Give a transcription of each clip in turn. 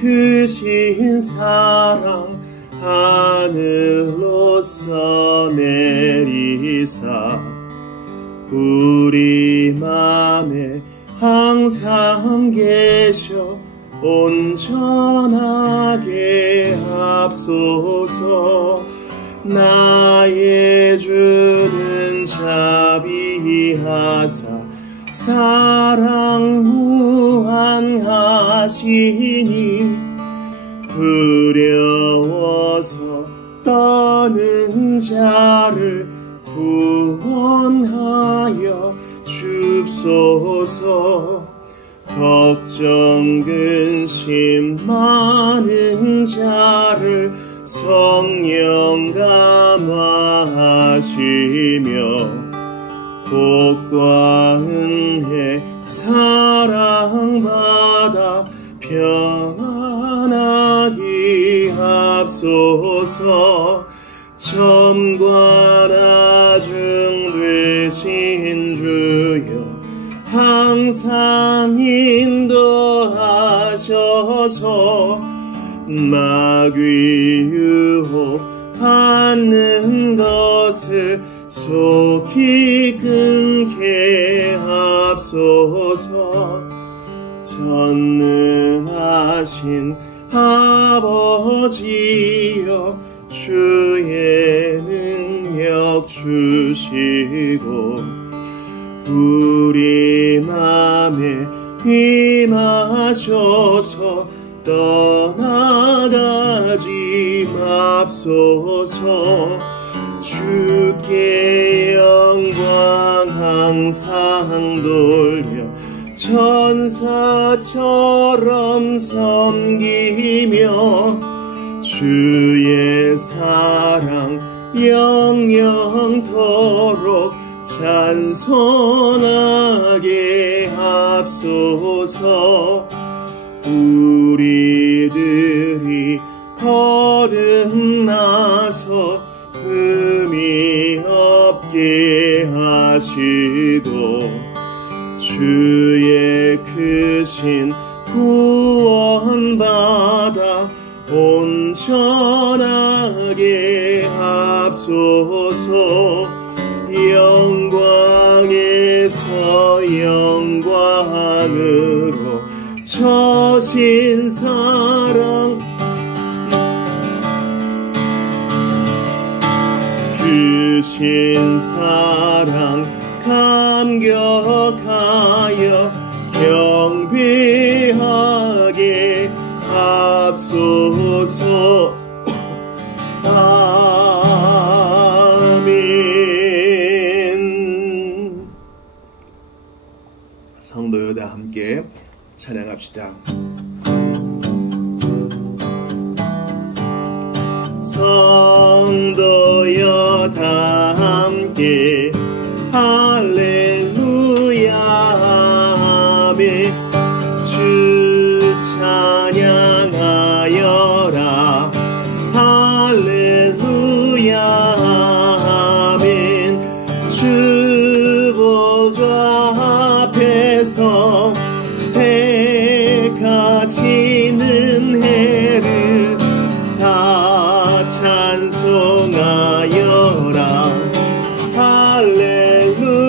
크신 사랑 하늘로서 내리사 우리 맘에 항상 계셔 온전하게 앞서서 나의 주는 자비하사 사랑 무한하시니 두려워서 떠는 자를 구원하여 줍소서. 걱정 근심 많은 자를 성령 감화하시며 복과 은혜 사랑받아 평안하기 앞소서. 점과 나중 되신 주여 항상 인도하셔서 마귀 유혹 받는 것을 속히 끊게 앞소서. 전능하신 아버지여 주의 능력 주시고 우리 맘에 임하셔서 떠나가지 맙소서. 주께 영광 항상 돌려 천사처럼 섬기며 주의 사랑 영영토록 찬송하게 앞소서. 우리들이 거듭나서 흠이 없게 하시고 주의 크신 구원받아 온전하게 앞소서. 영광에서 영광으로 처신 사랑 크신 사랑 감격하여 경배하게 앞소서. 아멘. 성도여 다 함께 찬양합시다. 성도여 다 함께 할렐루야 아멘. 주 찬양하여라 할렐루야 아멘. 주 보좌 앞에서 백하신 은혜를 찬송하여라 할렐루야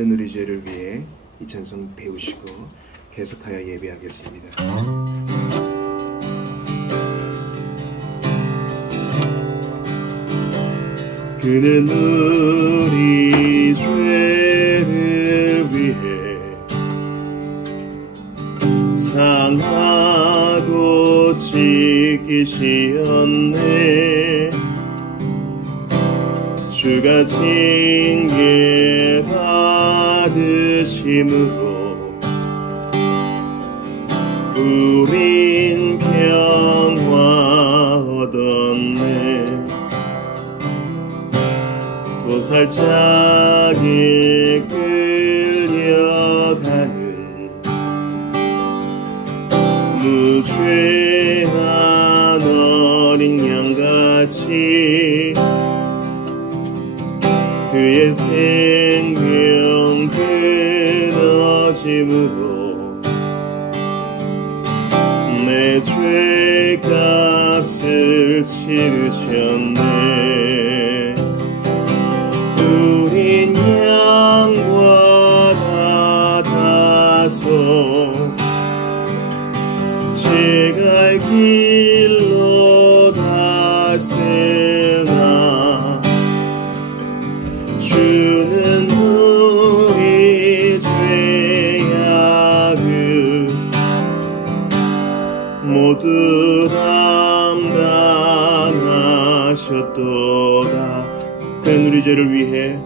그는 우리 죄를 위해 이 찬송 배우시고 계속하여 예배하겠습니다. 그는 우리 죄를 위해 상하고 지키시었네. 주가 징계 받으심으로 우린 평화 얻었네. 도살장에 끌려가는 무죄한 어린 양같이 그의 생명 끊어짐으로 내 죄값을 치르셨네. 우린 양과 같아서 제갈 길로 다스나 주는 우리 죄악을 모두 담당하셨도다. 그는 우리 죄를 위해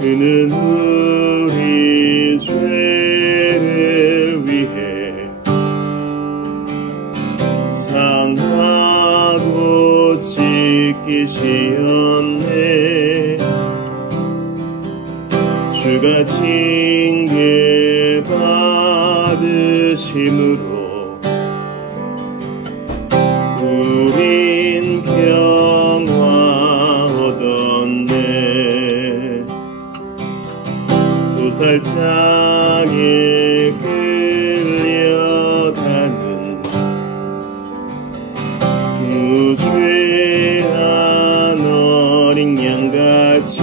그는 우리 죄를 위해 상하고 지키시었네. 주가 징계 받으심으로 우린 평화 얻었네. 도살장에 끌려가는 무죄한 어린 양같이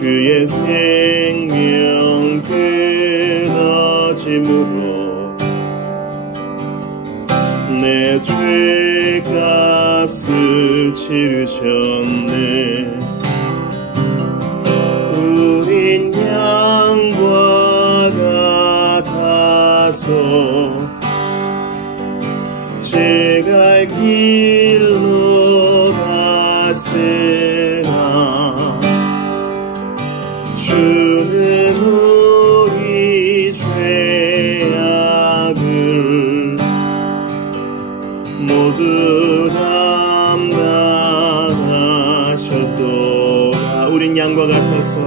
그의 생명 끊어짐으로 내 죄값을 치르셨네. 우린 양과 같아서 제갈 길로 다스나 주는 우리 죄악을 모두 담당하셨도다. 우린 양과 같아서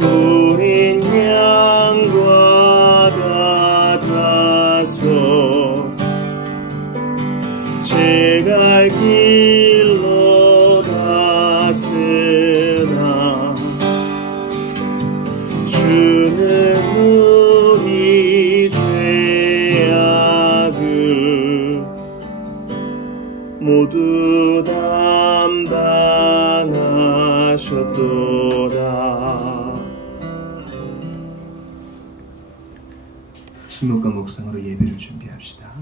우린 양과 같아서 제갈 길로 다스나 주는 우리 죄악을 모두 담당하셨도다. 침묵과 묵상으로 예배를 준비합시다.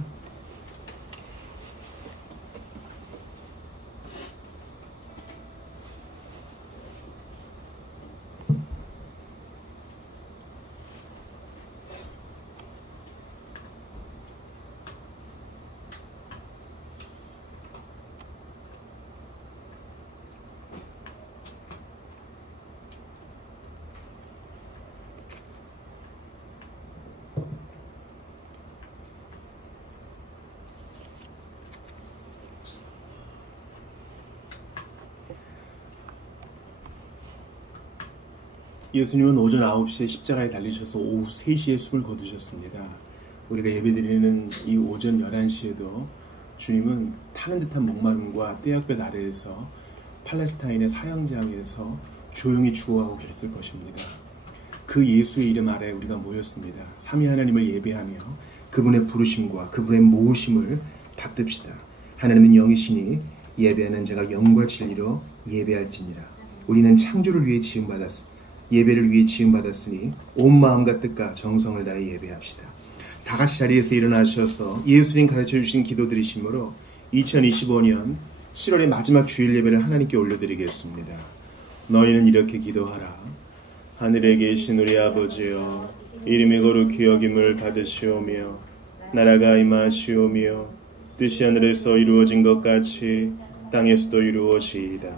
예수님은 오전 9시에 십자가에 달리셔서 오후 3시에 숨을 거두셨습니다. 우리가 예배드리는 이 오전 11시에도 주님은 타는 듯한 목마름과 떼약볕 아래에서 팔레스타인의 사형장에서 조용히 죽어가고 계셨을 것입니다. 그 예수의 이름 아래 우리가 모였습니다. 삼위 하나님을 예배하며 그분의 부르심과 그분의 모으심을 받듭시다. 하나님은 영이시니 예배하는 자가 영과 진리로 예배할지니라. 우리는 창조를 위해 예배를 위해 지음받았으니 온 마음과 뜻과 정성을 다해 예배합시다. 다 같이 자리에서 일어나셔서 예수님 가르쳐주신 기도 드리심으로 2025년 7월의 마지막 주일 예배를 하나님께 올려드리겠습니다. 너희는 이렇게 기도하라. 하늘에 계신 우리 아버지여, 이름이 거룩히 여김을 받으시오며 나라가 임하시오며 뜻이 하늘에서 이루어진 것 같이 땅에서도 이루어지이다.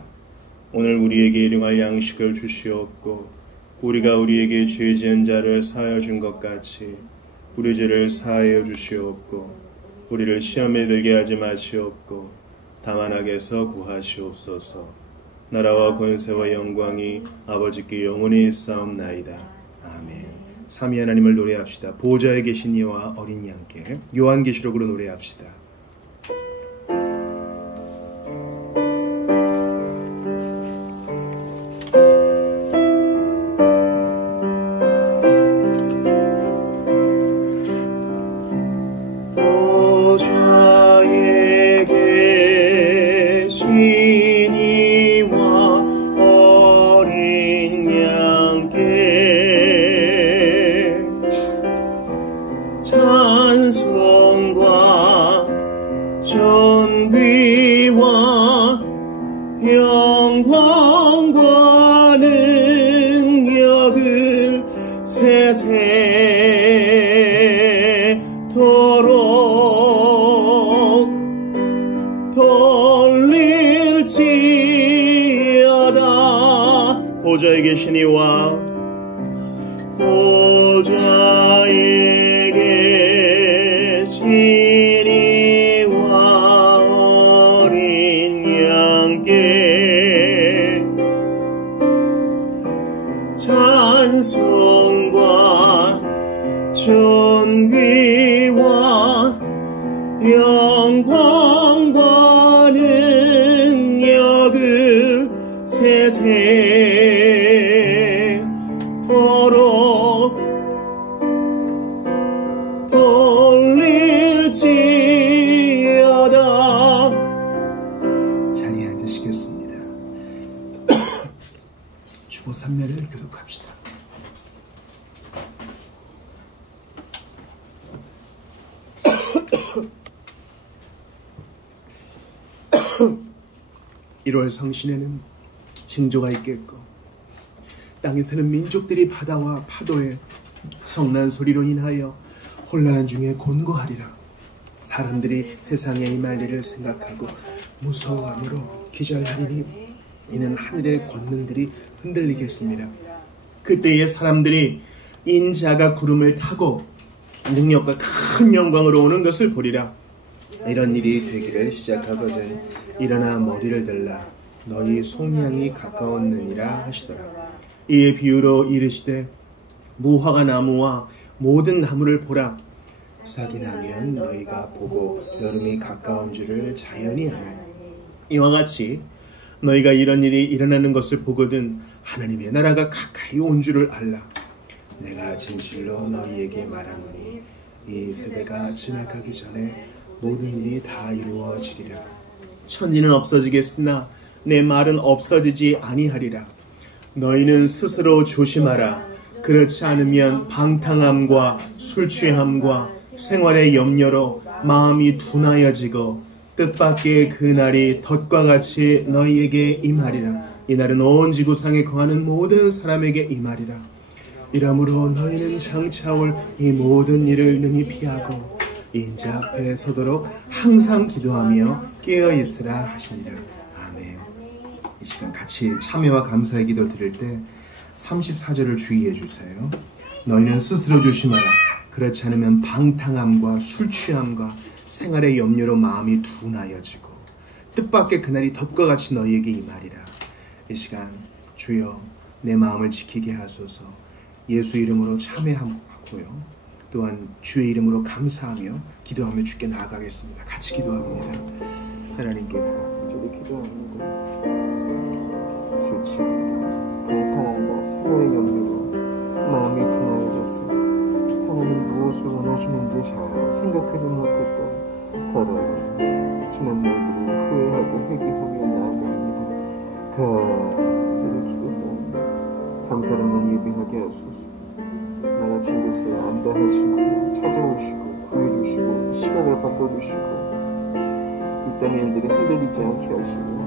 오늘 우리에게 일용할 양식을 주시옵고 우리가 우리에게 죄 지은 자를 사하여 준 것 같이 우리 죄를 사하여 주시옵고 우리를 시험에 들게 하지 마시옵고 다만 악에서 구하시옵소서. 나라와 권세와 영광이 아버지께 영원히 있사옵나이다. 아멘. 삼위 하나님을 노래합시다. 보좌에 계신 이와 어린 양께 요한계시록으로 노래합시다. 영광과 능력을 세세토록 돌릴지어다. 보좌에 계신 이와 보좌에 계신 이와 어린 양께 찬송과 존귀와 영광과 능력을 세세토록 돌릴지어다. 자리에 앉으시겠습니다. 주보 삼매를 교독합시다. (1월) 성신에는 징조가 있겠고 땅에 사는 민족들이 바다와 파도의 성난 소리로 인하여 혼란한 중에 곤고하리라. 사람들이 세상에 임할 일을 생각하고 무서워함으로 기절하리니 이는 하늘의 권능들이 흔들리겠습니다. 그때에 사람들이 인자가 구름을 타고 능력과 큰 영광으로 오는 것을 보리라. 이런 일이 되기를 시작하거든 일어나 머리를 들라 너희 속량이 가까웠느니라 하시더라. 이에 비유로 이르시되 무화과 나무와 모든 나무를 보라. 싹이 나면 너희가 보고 여름이 가까운 줄을 자연히 아나니 이와 같이 너희가 이런 일이 일어나는 것을 보거든 하나님의 나라가 가까이 온 줄을 알라. 내가 진실로 너희에게 말하노니 이 세대가 지나가기 전에 모든 일이 다 이루어지리라. 천지는 없어지겠으나 내 말은 없어지지 아니하리라. 너희는 스스로 조심하라. 그렇지 않으면 방탕함과 술취함과 생활의 염려로 마음이 둔하여지고 뜻밖의 그날이 덫과 같이 너희에게 임하리라. 이날은 온 지구상에 거하는 모든 사람에게 임하리라. 이러므로 너희는 장차 올 이 모든 일을 능히 피하고 인자 앞에 서도록 항상 기도하며 깨어있으라 하시니라. 아멘. 이 시간 같이 참회와 감사의 기도 드릴 때 34절을 주의해 주세요. 너희는 스스로 조심하라. 그렇지 않으면 방탕함과 술취함과 생활의 염려로 마음이 둔하여지고 뜻밖의 그날이 덫과 같이 너희에게 임하리라. 이 시간 주여 내 마음을 지키게 하소서. 예수 이름으로 참회하고요. 또한 주의 이름으로 감사하며 기도하며 주께 나아가겠습니다. 같이 기도합니다. 하나님께 저도 기도하는 것 술 취함과 방탕함과 생활의 염려로 마음이 둔하여졌어. 하나님 무엇을 원하시는지 잘 생각하지 못했던 더러운 지난 날들을 후회하고 회개하며 나아갑니다. 땅의 일들이 흔들리지 않게 하시고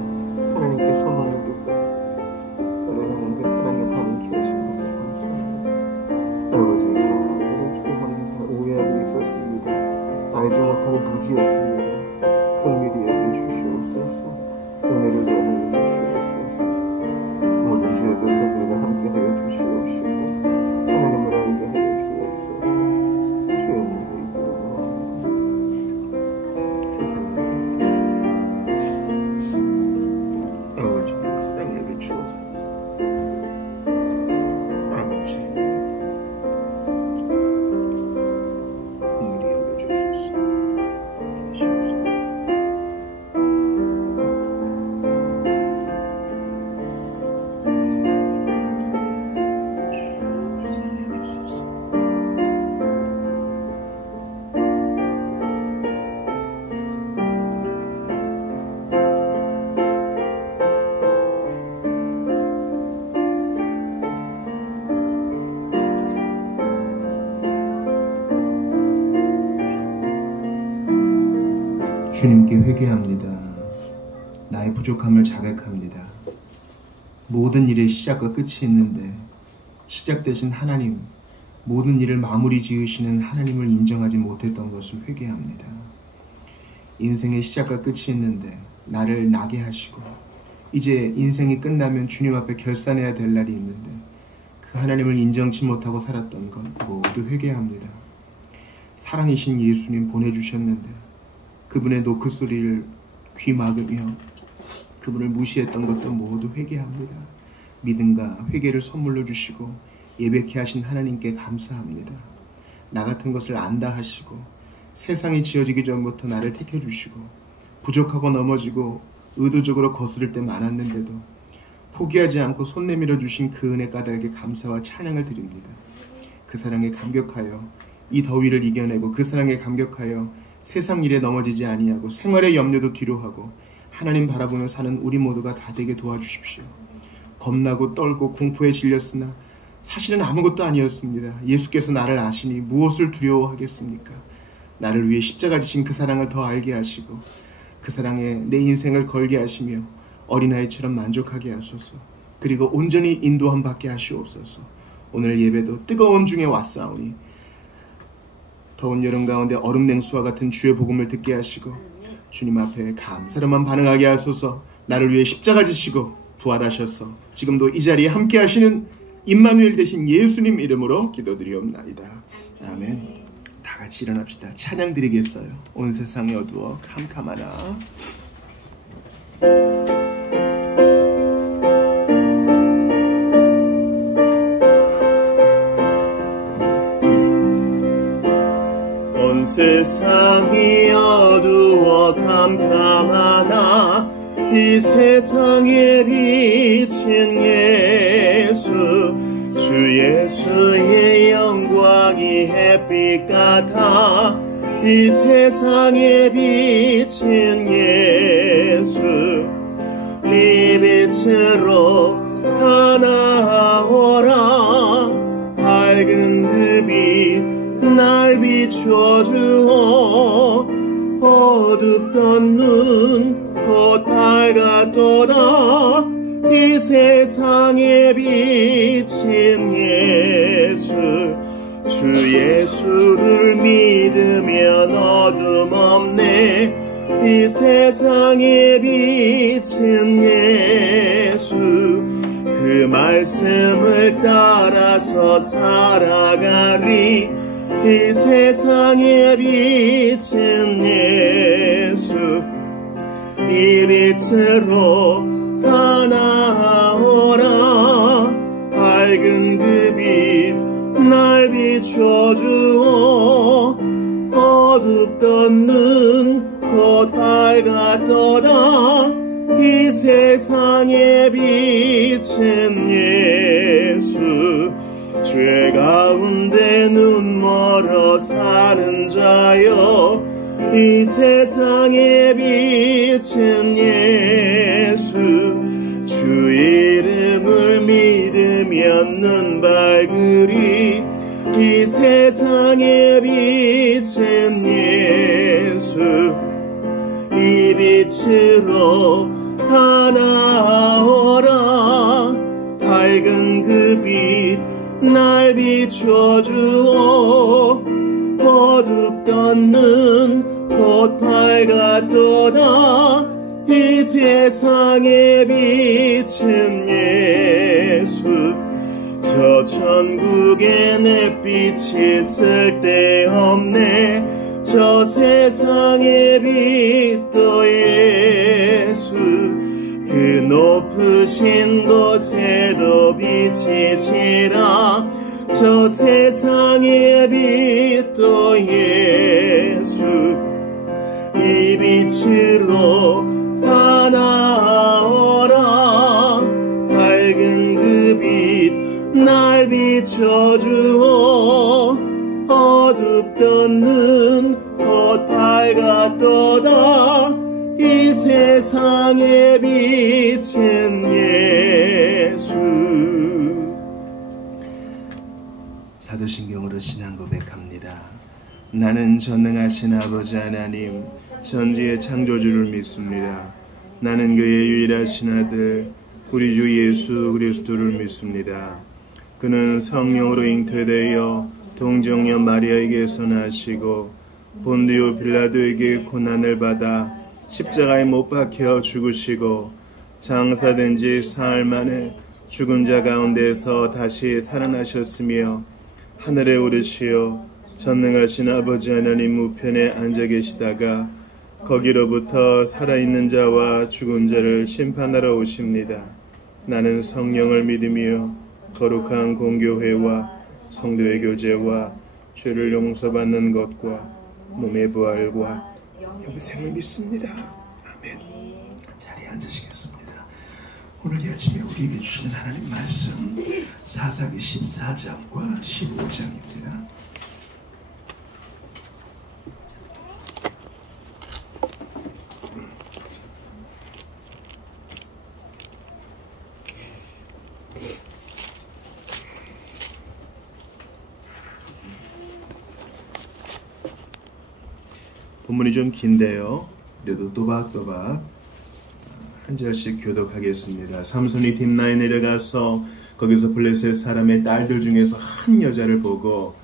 하나님께 소망을 두고 나를 향한 그 사랑의 반응 케 하신 것을 감사합니다. 아버지, 내가 기도합니다. 오해하고 있었습니다. 알지 못하고 무지했습니다. 긍휼히 여겨주시옵소서. 은혜를 너무 주시옵소서. 모든 죄의 백성들과 함께하여 주시옵시고 하나님을 알게 하여 주옵소서. 주여님을 이끌어옵니다. 아버지, 생일을 주옵소서. 아버지, 긍휼히 여겨주소서. 주님께 회개합니다. 나의 부족함을 자백합니다. 모든 일의 시작과 끝이 있는데 시작 되신 하나님, 모든 일을 마무리 지으시는 하나님을 인정하지 못했던 것을 회개합니다. 인생의 시작과 끝이 있는데 나를 나게 하시고 이제 인생이 끝나면 주님 앞에 결산해야 될 날이 있는데 그 하나님을 인정치 못하고 살았던 것 모두 회개합니다. 사랑이신 예수님 보내주셨는데 그분의 노크소리를 귀 막으며 그분을 무시했던 것도 모두 회개합니다. 믿음과 회개를 선물로 주시고 예배케 하신 하나님께 감사합니다. 나 같은 것을 안다 하시고 세상이 지어지기 전부터 나를 택해 주시고 부족하고 넘어지고 의도적으로 거스를 때 많았는데도 포기하지 않고 손 내밀어 주신 그 은혜 까닭에 감사와 찬양을 드립니다. 그 사랑에 감격하여 이 더위를 이겨내고 그 사랑에 감격하여 세상 일에 넘어지지 아니하고 생활의 염려도 뒤로하고 하나님 바라보며 사는 우리 모두가 다 되게 도와주십시오. 겁나고 떨고 공포에 질렸으나 사실은 아무것도 아니었습니다. 예수께서 나를 아시니 무엇을 두려워하겠습니까? 나를 위해 십자가 지신 그 사랑을 더 알게 하시고 그 사랑에 내 인생을 걸게 하시며 어린아이처럼 만족하게 하소서. 그리고 온전히 인도함 받게 하시옵소서. 오늘 예배도 뜨거운 중에 왔사오니 더운 여름 가운데 얼음 냉수와 같은 주의 복음을 듣게 하시고 주님 앞에 감사로만 반응하게 하소서. 나를 위해 십자가 지시고 부활하셔서 지금도 이 자리에 함께 하시는 임마누엘 되신 예수님 이름으로 기도드리옵나이다. 아멘. 다 같이 일어납시다. 찬양 드리겠어요. 온 세상이 어두워 캄캄하나. 온 세상이 어두워 캄캄하나 이 세상에 비친 예수 주 예수의 영광이 햇빛 같아 이 세상에 비친 예수 이 빛으로 하나오라 밝은 그 빛 날 비춰주어 어둡던 눈 곧 밝았도다 이 세상에 비친 예수 주 예수를 믿으면 어둠 없네 이 세상에 비친 예수 그 말씀을 따라서 살아가리 이 세상에 비친 예수 이 빛으로 하나오라 밝은 그 빛 날 비춰주어 어둡던 눈 곧 밝았도다 이 세상에 비친 예수 죄 가운데 눈 멀어 사는 자여 이 세상에 비친 예수 주 이름을 믿으면 눈 밝으리 이 세상에 비친 예수 이 이 빛으로 다 나아오라. 밝은 그 빛 날 비춰주오. 어둡던 눈 곧 밝았도다. 이 세상의 빛은 예수. 저 천국의 햇빛이 쓸데없네. 저 세상의 빛도 예수. 그 높으신 곳에도 빛이시라. 저 세상의 빛도 예수. 이 빛으로 다 나아오라. 밝은 그 빛 날 비춰주오. 어둡던 눈 곧 밝았도다. 이 세상의 빛은 예수. 사도신경으로 신앙 고백합니다. 나는 전능하신 아버지 하나님, 천지의 창조주를 믿습니다. 나는 그의 유일하신 아들 우리 주 예수 그리스도를 믿습니다. 그는 성령으로 잉태되어 동정녀 마리아에게서 나시고 본디오 빌라도에게 고난을 받아 십자가에 못 박혀 죽으시고 장사된 지 사흘 만에 죽은 자 가운데서 다시 살아나셨으며 하늘에 오르시어 전능하신 아버지 하나님 우편에 앉아 계시다가 거기로부터 살아있는 자와 죽은 자를 심판하러 오십니다. 나는 성령을 믿으며 거룩한 공교회와 성도의 교제와 죄를 용서받는 것과 몸의 부활과 영생을 믿습니다. 아멘. 자리에 앉으시겠습니다. 오늘 이 아침에 우리에게 주시는 하나님 말씀 사사기 14장과 15장입니다. 본문이 좀 긴데요. 그래도 또박또박 한 절씩 교독하겠습니다. 삼손이 딥나에 내려가서 거기서 블레셋 사람의 딸들 중에서 한 여자를 보고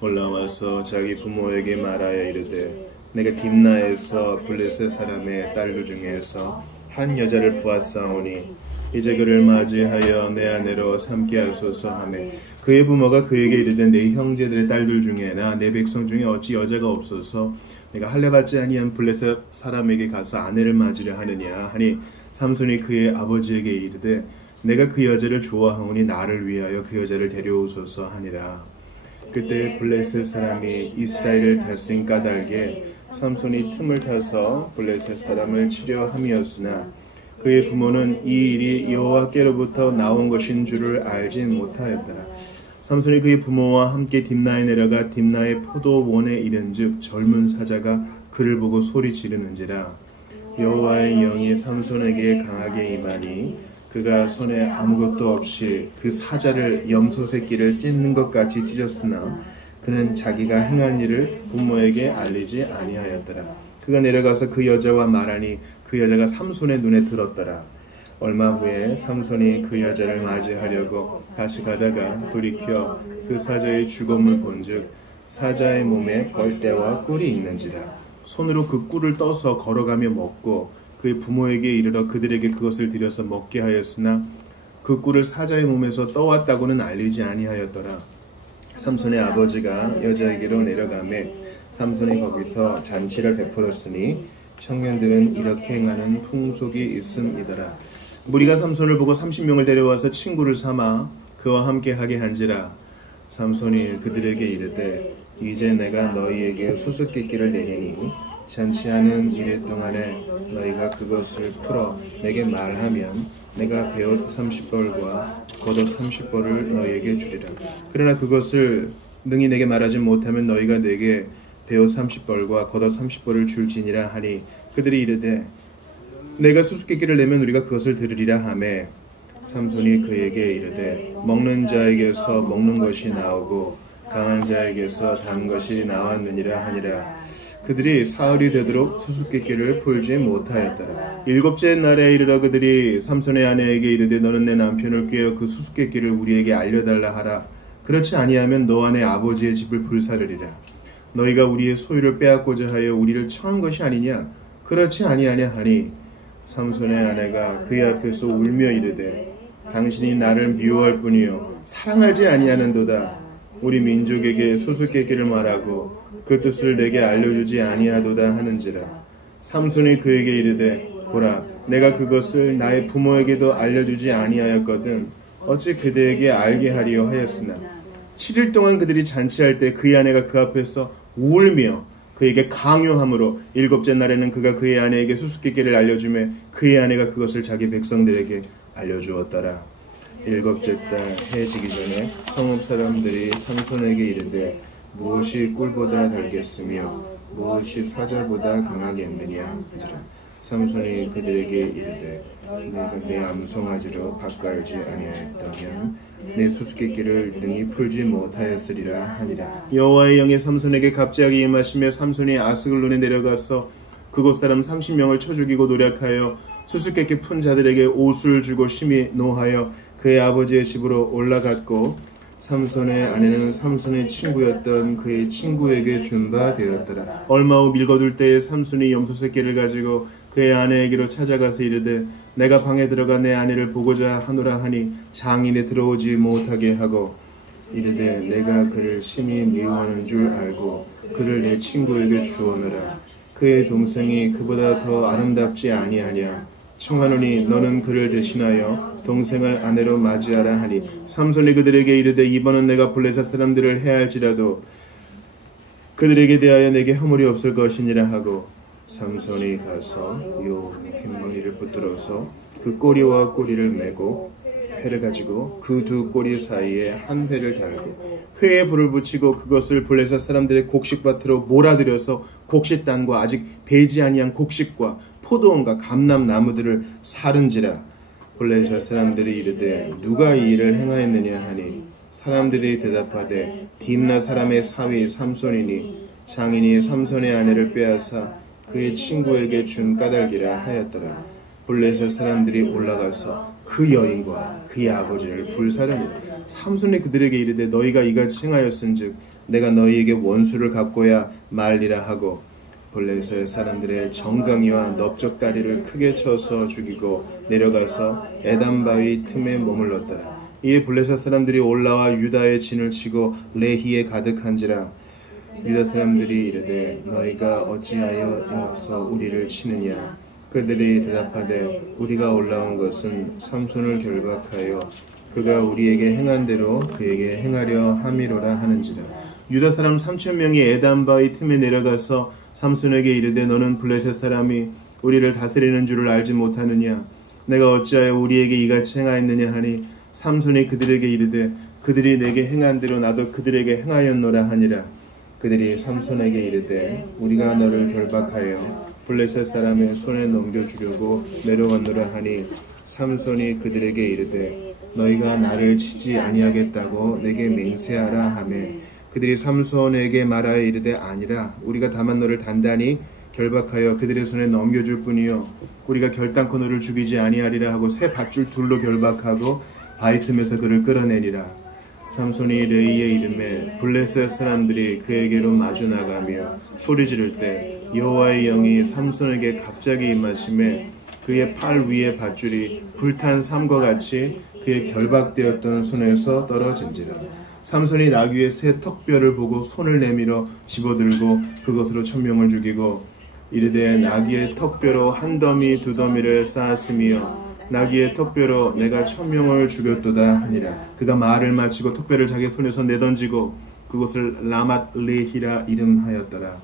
올라와서 자기 부모에게 말하여 이르되 내가 딥나에서 블레셋 사람의 딸들 중에서 한 여자를 보았사오니 이제 그를 맞이하여 내 아내로 삼게 하소서 하며 그의 부모가 그에게 이르되 내 형제들의 딸들 중에나 내 백성 중에 어찌 여자가 없어서 내가 할례받지 아니한 블레셋 사람에게 가서 아내를 맞으려 하느냐 하니 삼손이 그의 아버지에게 이르되 내가 그 여자를 좋아하오니 나를 위하여 그 여자를 데려오소서 하니라. 그때 블레셋 사람이 이스라엘을 다스린 까닭에 삼손이 틈을 타서 블레셋 사람을 치려 함이었으나 그의 부모는 이 일이 여호와께로부터 나온 것인 줄을 알지 못하였더라. 삼손이 그의 부모와 함께 딥나에 내려가 딥나의 포도원에 이른즉 젊은 사자가 그를 보고 소리 지르는지라. 여호와의 영이 삼손에게 강하게 임하니 그가 손에 아무것도 없이 그 사자를 염소 새끼를 찢는 것 같이 찢었으나 그는 자기가 행한 일을 부모에게 알리지 아니하였더라. 그가 내려가서 그 여자와 말하니 그 여자가 삼손의 눈에 들었더라. 얼마 후에 삼손이 그 여자를 맞이하려고 다시 가다가 돌이켜 그 사자의 죽음을 본즉 사자의 몸에 벌떼와 꿀이 있는지라. 손으로 그 꿀을 떠서 걸어가며 먹고 그의 부모에게 이르러 그들에게 그것을 드려서 먹게 하였으나 그 꿀을 사자의 몸에서 떠왔다고는 알리지 아니하였더라. 삼손의 아버지가 여자에게로 내려가매 삼손이 거기서 잔치를 베풀었으니 청년들은 이렇게 행하는 풍속이 있음이더라. 무리가 삼손을 보고 30명을 데려와서 친구를 삼아 그와 함께 하게 한지라. 삼손이 그들에게 이르되 이제 내가 너희에게 수수께끼를 내리니 잔치하는 이래 동안에 너희가 그것을 풀어 내게 말하면 내가 베옷 30벌과 겉옷 30벌을 너희에게 주리라. 그러나 그것을 능히 내게 말하지 못하면 너희가 내게 베옷 30벌과 겉옷 30벌을 줄지니라 하니 그들이 이르되 내가 수수께끼를 내면 우리가 그것을 들으리라 하매 삼손이 그에게 이르되 먹는 자에게서 먹는 것이 나오고 강한 자에게서 단 것이 나왔느니라 하니라. 그들이 사흘이 되도록 수수께끼를 풀지 못하였더라. 일곱째 날에 이르러 그들이 삼손의 아내에게 이르되 너는 내 남편을 꾀어 그 수수께끼를 우리에게 알려달라 하라. 그렇지 아니하면 너와 내 아버지의 집을 불사르리라. 너희가 우리의 소유를 빼앗고자 하여 우리를 청한 것이 아니냐? 그렇지 아니하냐 하니 삼손의 아내가 그의 앞에서 울며 이르되 당신이 나를 미워할 뿐이요 사랑하지 아니하는도다. 우리 민족에게 수수께끼를 말하고 그 뜻을 내게 알려주지 아니하도다 하는지라. 삼손이 그에게 이르되 보라 내가 그것을 나의 부모에게도 알려주지 아니하였거든 어찌 그대에게 알게 하리요 하였으나 7일 동안 그들이 잔치할 때 그의 아내가 그 앞에서 울며 그에게 강요함으로 일곱째 날에는 그가 그의 아내에게 수수께끼를 알려주며 그의 아내가 그것을 자기 백성들에게 알려주었더라. 일곱째 달 해 지기 전에 성읍 사람들이 삼손에게 이르되 무엇이 꿀보다 달겠으며 무엇이 사자보다 강하겠느냐 하니라. 삼손이 그들에게 이르되 내가 내 암송아지로 밭갈지 아니하였다면 내 수수께끼를 능히 풀지 못하였으리라 하니라. 여호와의 영이 삼손에게 갑자기 임하시며 삼손이 아스글론에 내려가서 그곳 사람 30명을 쳐 죽이고 노략하여 수수께끼 푼 자들에게 옷을 주고 심히 노하여 그의 아버지의 집으로 올라갔고 삼손의 아내는 삼손의 친구였던 그의 친구에게 준 바 되었더라. 얼마 후 밀거둘 때에 삼손이 염소새끼를 가지고 그의 아내에게로 찾아가서 이르되 내가 방에 들어가 내 아내를 보고자 하노라 하니 장인에 들어오지 못하게 하고 이르되 내가 그를 심히 미워하는 줄 알고 그를 내 친구에게 주오너라. 그의 동생이 그보다 더 아름답지 아니하냐. 청하노니 너는 그를 대신하여 동생을 아내로 맞이하라 하니 삼손이 그들에게 이르되 이번은 내가 블레셋 사람들을 해할지라도 그들에게 대하여 내게 허물이 없을 것이니라 하고 삼손이 가서 요 흰머리를 붙들어서 그 꼬리와 꼬리를 메고 회를 가지고 그 두 꼬리 사이에 한 회를 달고 회에 불을 붙이고 그것을 블레셋 사람들의 곡식밭으로 몰아들여서 곡식단과 아직 배지 아니한 곡식과 포도원과 감람나무들을 사른지라. 블레셋 사람들이 이르되 누가 이 일을 행하였느냐 하니 사람들이 대답하되 딥나 사람의 사위 삼손이니 장인이 삼손의 아내를 빼앗아 그의 친구에게 준 까닭이라 하였더라. 블레셋 사람들이 올라가서 그 여인과 그의 아버지를 불사르니 삼손이 그들에게 이르되 너희가 이같이 행하였은즉 내가 너희에게 원수를 갚고야 말리라 하고 블레셋 사람들의 정강이와 넓적다리를 크게 쳐서 죽이고 내려가서 에담 바위 틈에 머물렀더라. 이에 블레셋 사람들이 올라와 유다의 진을 치고 레히에 가득한지라. 유다 사람들이 이르되 너희가 어찌하여 여기서 우리를 치느냐. 그들이 대답하되 우리가 올라온 것은 삼손을 결박하여 그가 우리에게 행한 대로 그에게 행하려 함이로라 하는지라. 유다 사람 3,000명이 에담 바위 틈에 내려가서 삼손에게 이르되 너는 블레셋 사람이 우리를 다스리는 줄을 알지 못하느냐. 내가 어찌하여 우리에게 이같이 행하였느냐 하니 삼손이 그들에게 이르되 그들이 내게 행한 대로 나도 그들에게 행하였노라 하니라. 그들이 삼손에게 이르되 우리가 너를 결박하여 블레셋 사람의 손에 넘겨주려고 내려왔노라 하니 삼손이 그들에게 이르되 너희가 나를 치지 아니하겠다고 내게 맹세하라 하매 그들이 삼손에게 말하여 이르되 아니라 우리가 다만 너를 단단히 결박하여 그들의 손에 넘겨줄 뿐이요 우리가 결단코 너를 죽이지 아니하리라 하고 새 밧줄 둘로 결박하고 바위 틈에서 그를 끌어내니라. 삼손이 레이의 이름에 블레셋 사람들이 그에게로 마주 나가며 소리 지를 때 여호와의 영이 삼손에게 갑자기 임하심에 그의 팔 위의 밧줄이 불탄 삼과 같이 그의 결박되었던 손에서 떨어진지라. 삼손이 나귀의 새 턱뼈를 보고 손을 내밀어 집어들고 그것으로 1,000명을 죽이고 이르되 나귀의 턱뼈로 한 더미 두 더미를 쌓았으며 나귀의 턱뼈로 내가 1,000명을 죽였도다 하니라. 그가 말을 마치고 턱뼈를 자기 손에서 내던지고 그것을 라맛 레히라 이름하였더라.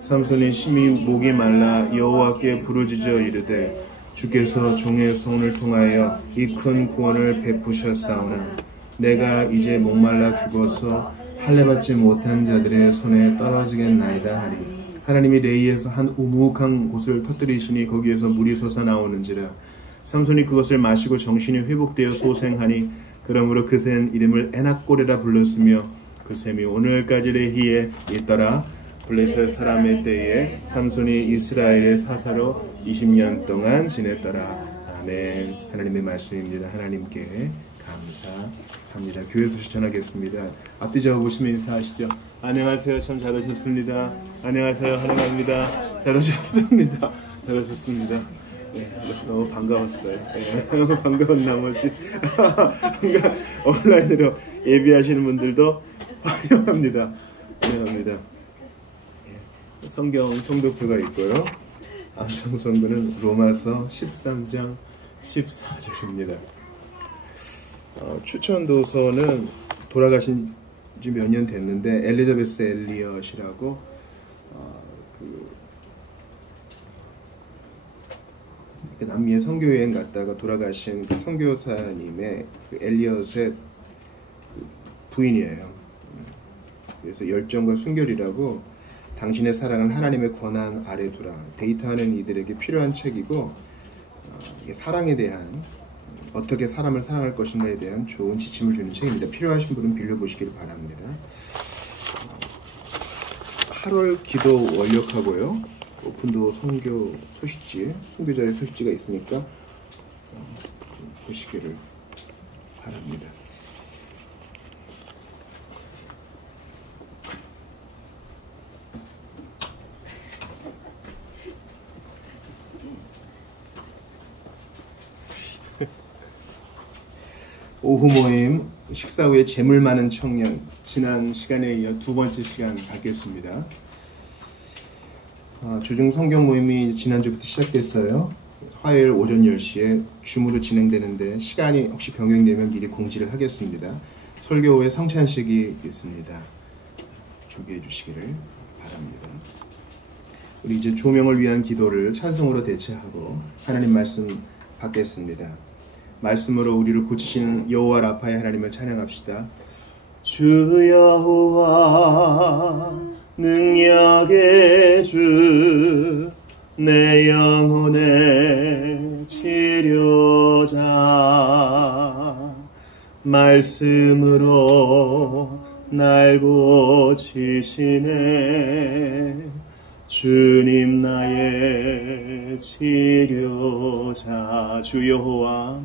삼손이 심히 목이 말라 여호와께 부르짖어 이르되 주께서 종의 손을 통하여 이 큰 구원을 베푸셨사오나 내가 이제 목말라 죽어서 할례받지 못한 자들의 손에 떨어지겠나이다 하니 하나님이 레이에서 한 우묵한 곳을 터뜨리시니 거기에서 물이 솟아나오는지라. 삼손이 그것을 마시고 정신이 회복되어 소생하니 그러므로 그 샘 이름을 에낙고레라 불렀으며 그 샘이 오늘까지 레히에 있더라. 블레셋 사람의 때에 삼손이 이스라엘의 사사로 20년 동안 지냈더라. 아멘. 하나님의 말씀입니다. 하나님께 감사합니다. 교회 소식 전하겠습니다. 앞뒤 적어보시면 인사하시죠. 안녕하세요. 참 잘 오셨습니다. 안녕하세요. 환영합니다. 잘 오셨습니다. 잘 오셨습니다. 네, 너무 반가웠어요. 네, 너무 반가운 나머지 온라인으로 예비하시는 분들도 환영합니다. 환영합니다. 네, 성경 성도표가 있고요. 암송 성도는 로마서 13장 14절입니다. 추천 도서는 돌아가신 지 몇 년 됐는데 엘리자베스 엘리엇이라고 남미에 선교여행 갔다가 돌아가신 그 선교사님의 그 엘리엇의 부인이에요. 그래서 열정과 순결이라고 당신의 사랑을 하나님의 권한 아래 두라. 데이트하는 이들에게 필요한 책이고 이게 사랑에 대한 어떻게 사람을 사랑할 것인가에 대한 좋은 지침을 주는 책입니다. 필요하신 분은 빌려보시기를 바랍니다. 8월 기도 원력하고요. 오픈도 선교 소식지, 선교자의 소식지가 있으니까 보시기를 바랍니다. 오후 모임, 식사 후에 재물 많은 청년, 지난 시간에 이어 두 번째 시간 갖겠습니다. 주중 성경 모임이 지난주부터 시작됐어요. 화요일 오전 10시에 줌으로 진행되는데 시간이 혹시 변경되면 미리 공지를 하겠습니다. 설교 후에 성찬식이 있습니다. 준비해 주시기를 바랍니다. 우리 이제 조명을 위한 기도를 찬송으로 대체하고 하나님 말씀 받겠습니다. 말씀으로 우리를 고치시는 여호와 라파의 하나님을 찬양합시다. 주 여호와 능력의 주 내 영혼의 치료자 말씀으로 날 고치시네 주님 나의 치료자 주 여호와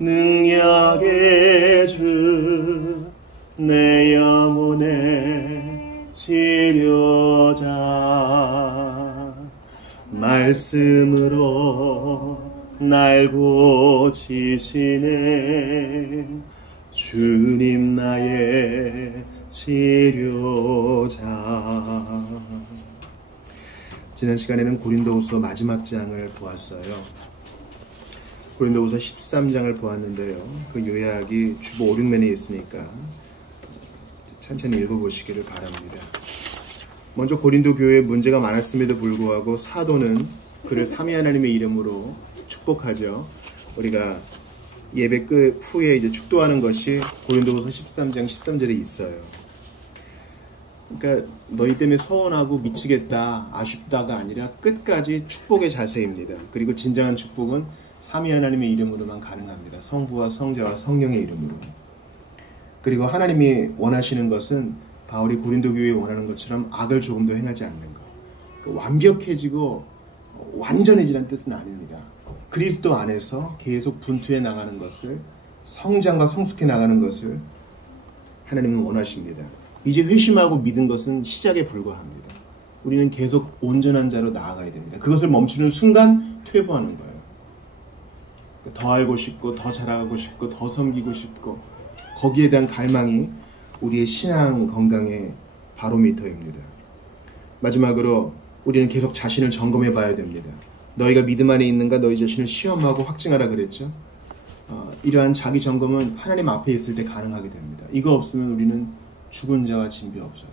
능력의 주 내 영혼의 치료자 말씀으로 날 고치시네 주님 나의 치료자. 지난 시간에는 고린도후서 마지막 장을 보았어요. 고린도후서 13장을 보았는데요. 그 요약이 주보 5, 6면에 있으니까 천천히 읽어보시기를 바랍니다. 먼저 고린도 교회에 문제가 많았음에도 불구하고 사도는 그를 삼위 하나님의 이름으로 축복하죠. 우리가 예배 끝 후에 이제 축도하는 것이 고린도후서 13장 13절에 있어요. 그러니까 너희 때문에 서운하고 미치겠다, 아쉽다가 아니라 끝까지 축복의 자세입니다. 그리고 진정한 축복은 삼위 하나님의 이름으로만 가능합니다. 성부와 성자와 성령의 이름으로. 그리고 하나님이 원하시는 것은 바울이 고린도 교회에 원하는 것처럼 악을 조금도 행하지 않는 것. 그러니까 완벽해지고 완전해지라는 뜻은 아닙니다. 그리스도 안에서 계속 분투해 나가는 것을, 성장과 성숙해 나가는 것을 하나님은 원하십니다. 이제 회심하고 믿은 것은 시작에 불과합니다. 우리는 계속 온전한 자로 나아가야 됩니다. 그것을 멈추는 순간 퇴보하는 거예요. 더 알고 싶고 더 자라가고 싶고 더 섬기고 싶고 거기에 대한 갈망이 우리의 신앙 건강의 바로미터입니다. 마지막으로 우리는 계속 자신을 점검해 봐야 됩니다. 너희가 믿음 안에 있는가 너희 자신을 시험하고 확증하라 그랬죠. 이러한 자기 점검은 하나님 앞에 있을 때 가능하게 됩니다. 이거 없으면 우리는 죽은 자와 진비 없어요.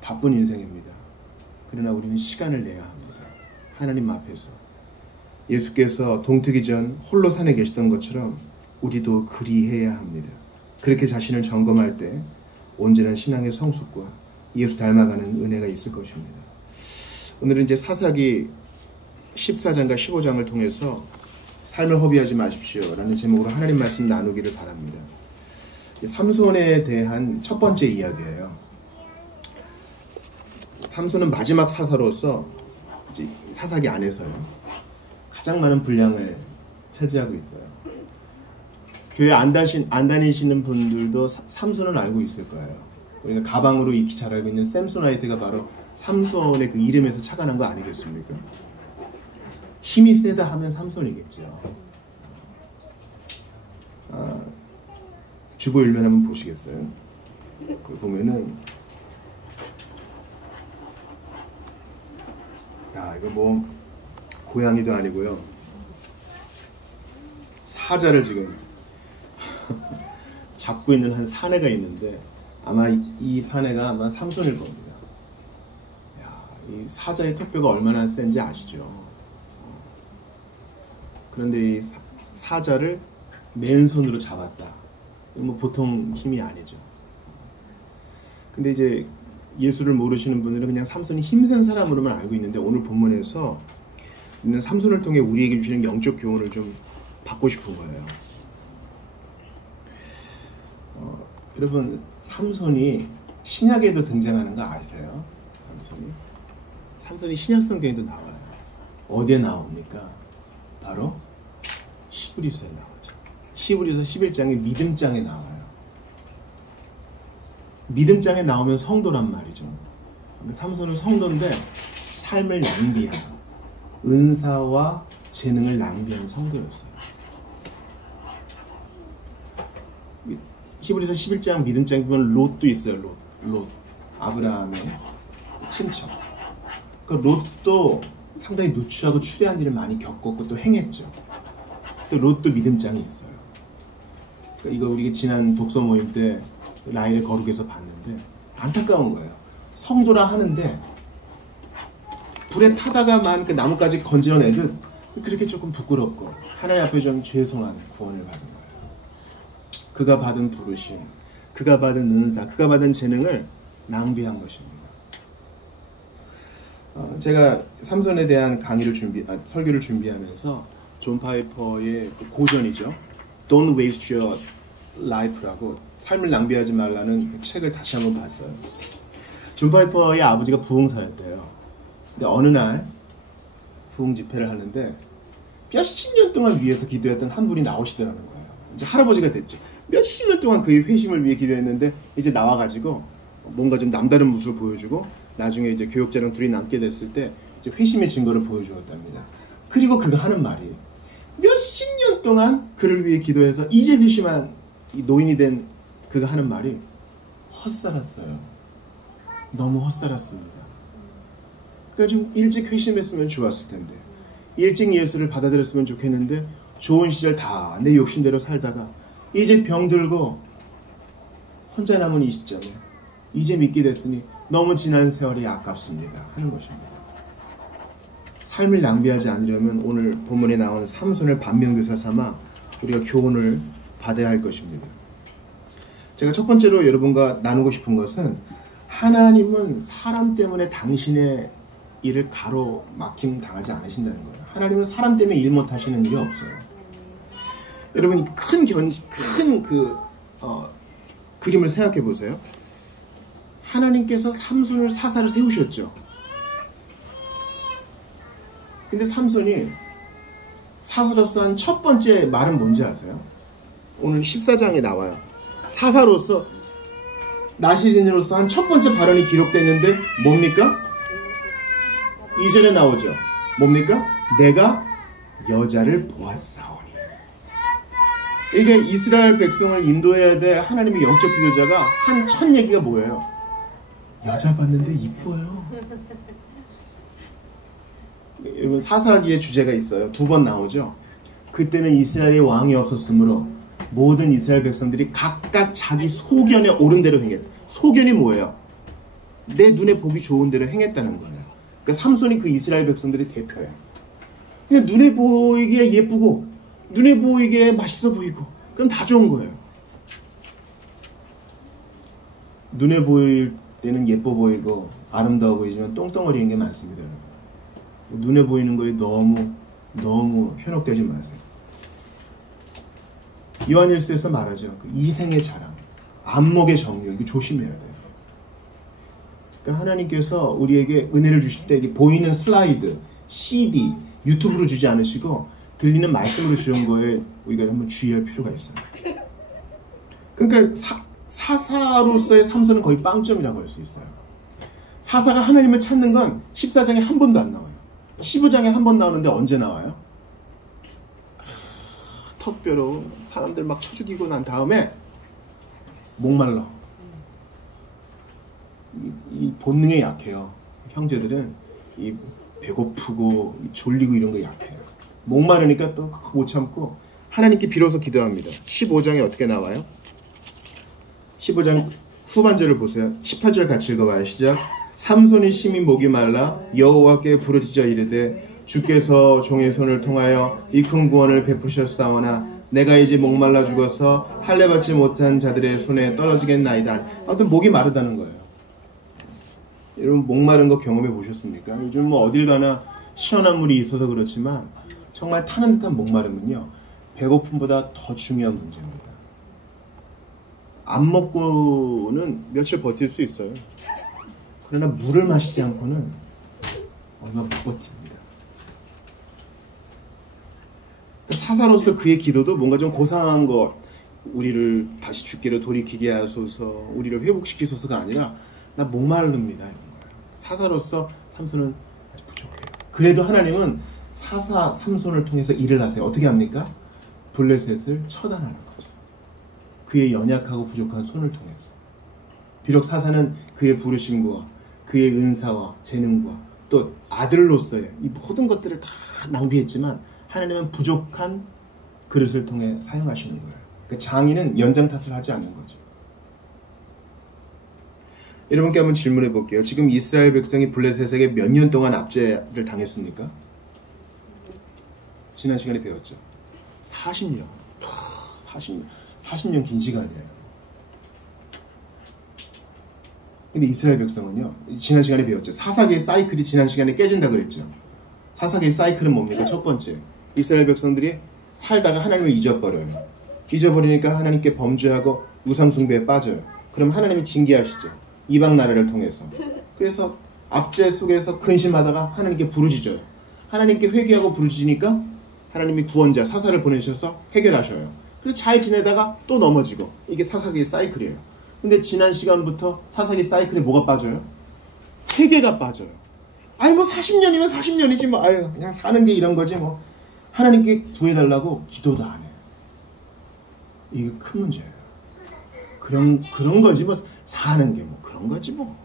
바쁜 인생입니다. 그러나 우리는 시간을 내야 합니다. 하나님 앞에서. 예수께서 동트기 전 홀로 산에 계시던 것처럼 우리도 그리해야 합니다. 그렇게 자신을 점검할 때 온전한 신앙의 성숙과 예수 닮아가는 은혜가 있을 것입니다. 오늘은 이제 사사기 14장과 15장을 통해서 삶을 허비하지 마십시오 라는 제목으로 하나님 말씀 나누기를 바랍니다. 삼손에 대한 첫 번째 이야기예요. 삼손은 마지막 사사로서 이제 사사기 안에서요 가장 많은 분량을 차지하고 있어요. 교회 안 다니시는 분들도 삼손은 알고 있을 거예요. 우리가 가방으로 익히 잘 알고 있는 샘소나이트가 바로 삼손의 그 이름에서 착안한 거 아니겠습니까? 힘이 세다 하면 삼손이겠죠. 주보 일면 한번 보시겠어요? 그 보면은 이거 뭐 고양이도 아니고요. 사자를 지금 잡고 있는 한 사내가 있는데 아마 이 사내가 아마 삼손일 겁니다. 이 사자의 턱뼈가 얼마나 센지 아시죠? 그런데 이 사자를 맨손으로 잡았다. 뭐 보통 힘이 아니죠. 근데 이제 예수를 모르시는 분들은 그냥 삼손이 힘센 사람으로만 알고 있는데 오늘 본문에서 있는 삼손을 통해 우리에게 주시는 영적 교훈을 좀 받고 싶은 거예요. 여러분 삼손이 신약에도 등장하는 거 아세요? 삼손이 신약 성경에도 나와요. 어디에 나옵니까? 바로 히브리서에 나오죠. 히브리서 11장의 믿음장에 나와요. 믿음장에 나오면 성도란 말이죠. 근데 삼손은 성도인데 삶을 낭비한, 은사와 재능을 낭비한 성도였어요. 히브리서 11장 믿음장에 보면 롯도 있어요. 롯. 아브라함의 친척. 그 롯도 상당히 누추하고 추레한 일을 많이 겪었고 또 행했죠. 또 롯도 믿음장이 있어요. 그러니까 이거 우리가 지난 독서 모임 때 라헬의 거룩에서 봤는데 안타까운 거예요. 성도라 하는데 불에 타다가만 그 나뭇가지 건지러내듯 그렇게 조금 부끄럽고 하나님 앞에 좀 죄송한 구원을 받은 거예요. 그가 받은 부르심, 그가 받은 은사, 그가 받은 재능을 낭비한 것입니다. 제가 삼손에 대한 설교를 준비하면서 존 파이퍼의 고전이죠. Don't waste your life라고 삶을 낭비하지 말라는 그 책을 다시 한번 봤어요. 존 파이퍼의 아버지가 부흥사였대요. 근데 어느 날 부흥 집회를 하는데 몇십 년 동안 위해서 기도했던 한 분이 나오시더라는 거예요. 이제 할아버지가 됐죠. 몇십 년 동안 그의 회심을 위해 기도했는데 이제 나와가지고 뭔가 좀 남다른 모습을 보여주고 나중에 이제 교역자랑 둘이 남게 됐을 때 이제 회심의 증거를 보여주었답니다. 그리고 그가 하는 말이 몇십 년 동안 그를 위해 기도해서 이제 회심한 이 노인이 된 그가 하는 말이 헛살았어요. 너무 헛살았습니다. 그러니까 좀 일찍 회심했으면 좋았을 텐데 일찍 예수를 받아들였으면 좋겠는데 좋은 시절 다 내 욕심대로 살다가 이제 병들고 혼자 남은 이 시점에 이제 믿게 됐으니 너무 지난 세월이 아깝습니다 하는 것입니다. 삶을 낭비하지 않으려면 오늘 본문에 나온 삼손을 반면교사 삼아 우리가 교훈을 받아야 할 것입니다. 제가 첫 번째로 여러분과 나누고 싶은 것은 하나님은 사람 때문에 당신의 일을 가로막힘 당하지 않으신다는 거예요. 하나님은 사람 때문에 일 못하시는 일이 없어요. 여러분이 큰 그림을 생각해 보세요. 하나님께서 삼손을 사사를 세우셨죠. 근데 삼손이 사사로서 한 첫 번째 말은 뭔지 아세요? 오늘 14장에 나와요. 사사로서 나시린으로서 한 첫 번째 발언이 기록됐는데 뭡니까? 이전에 나오죠. 뭡니까? 내가 여자를 보았사오니. 이게 이스라엘 백성을 인도해야 될 하나님의 영적 지도자가 한 첫 얘기가 뭐예요? 여자 봤는데 이뻐요. 여러분 사사기의 주제가 있어요. 2번 나오죠. 그때는 이스라엘의 왕이 없었으므로 모든 이스라엘 백성들이 각각 자기 소견에 옳은 대로 행했다. 소견이 뭐예요? 내 눈에 보기 좋은 대로 행했다는 거예요. 그러니까 삼손이 그 이스라엘 백성들의 대표예요. 그냥 눈에 보이기에 예쁘고 눈에 보이기에 맛있어 보이고 그럼 다 좋은 거예요. 눈에 보일 때는 예뻐 보이고 아름다워 보이지만 똥덩어리인 게 많습니다. 눈에 보이는 거에 너무 현혹되지 마세요. 요한일서에서 말하죠. 그 이생의 자랑. 안목의 정욕, 이거 조심해야 돼요. 그러니까 하나님께서 우리에게 은혜를 주실 때 보이는 슬라이드, CD, 유튜브로 주지 않으시고 들리는 말씀으로 주는 거에 우리가 한번 주의할 필요가 있어요. 그러니까 사사로서의 삼손은 거의 빵점이라고 할 수 있어요. 사사가 하나님을 찾는 건 14장에 한 번도 안 나와요. 15장에 한 번 나오는데 언제 나와요? 턱뼈로 사람들 막 쳐 죽이고 난 다음에 목말라. 이 본능에 약해요. 형제들은 이 배고프고 졸리고 이런 거 약해요. 목마르니까 또 못 참고 하나님께 비로소 기도합니다. 15장에 어떻게 나와요? 15장 후반절을 보세요. 18절 같이 읽어봐요. 시작. 삼손이 심히 목이 말라 여호와께 부르짖어 이르되 주께서 종의 손을 통하여 이 큰 구원을 베푸셨사오나 내가 이제 목말라 죽어서 할례 받지 못한 자들의 손에 떨어지겠나이다. 아무튼 목이 마르다는 거예요. 여러분 목마른 거 경험해 보셨습니까? 요즘 뭐 어딜 가나 시원한 물이 있어서 그렇지만 정말 타는 듯한 목마름은요 배고픔보다 더 중요한 문제입니다. 안 먹고는 며칠 버틸 수 있어요. 그러나 물을 마시지 않고는 얼마 못 버팁니다. 사사로서 그의 기도도 뭔가 좀 고상한 것, 우리를 다시 주께로 돌이키게 하소서, 우리를 회복시키소서가 아니라 나 목마릅니다. 이런 거예요. 사사로서 삼손은 아주 부족해요. 그래도 하나님은 사사 삼손을 통해서 일을 하세요. 어떻게 합니까? 블레셋을 처단하는 거죠. 그의 연약하고 부족한 손을 통해서. 비록 사사는 그의 부르심과 그의 은사와 재능과 또 아들로서의 이 모든 것들을 다 낭비했지만 하나님은 부족한 그릇을 통해 사용하시는 거예요. 그러니까 장인은 연장 탓을 하지 않는 거죠. 여러분께 한번 질문해 볼게요. 지금 이스라엘 백성이 블레셋에게 몇 년 동안 압제를 당했습니까? 지난 시간에 배웠죠. 40년. 40년 긴 시간이에요. 근데 이스라엘 백성은요, 지난 시간에 배웠죠. 사사기의 사이클이 지난 시간에 깨진다 그랬죠. 사사기의 사이클은 뭡니까? 첫 번째, 이스라엘 백성들이 살다가 하나님을 잊어버려요. 잊어버리니까 하나님께 범죄하고 우상숭배에 빠져요. 그럼 하나님이 징계하시죠. 이방 나라를 통해서. 그래서 압제 속에서 근심하다가 하나님께 부르짖어요. 하나님께 회개하고 부르짖으니까 하나님이 구원자 사사를 보내셔서 해결하셔요. 그래서 잘 지내다가 또 넘어지고, 이게 사사기의 사이클이에요. 근데 지난 시간부터 사사기 사이클에 뭐가 빠져요? 회개가 빠져요. 아니 뭐 40년이면 40년이지 뭐 아유 그냥 사는 게 이런 거지 뭐. 하나님께 구해달라고 기도도 안 해요. 이게 큰 문제예요. 그런 거지 뭐. 사는 게 뭐 그런 거지 뭐.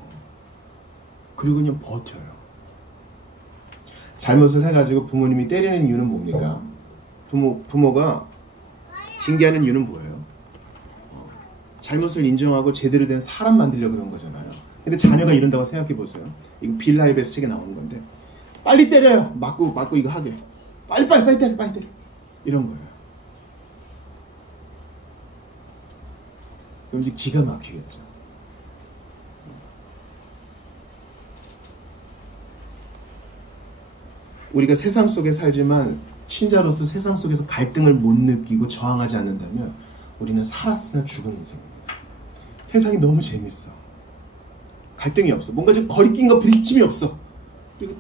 그리고 그냥 버텨요. 잘못을 해가지고 부모님이 때리는 이유는 뭡니까? 부모가 징계하는 이유는 뭐예요? 잘못을 인정하고 제대로 된 사람 만들려고 그런 거잖아요. 근데 자녀가 이런다고 생각해 보세요. 이거 빌 하이베스 책에 나오는 건데 빨리 때려요. 맞고 이거 하게. 빨리 때려. 이런 거예요. 그럼 이제 기가 막히겠죠. 우리가 세상 속에 살지만 신자로서 세상 속에서 갈등을 못 느끼고 저항하지 않는다면 우리는 살았으나 죽은 인생입니다. 세상이 너무 재밌어. 갈등이 없어. 뭔가 좀 거리낌과 부딪힘이 없어. 그리고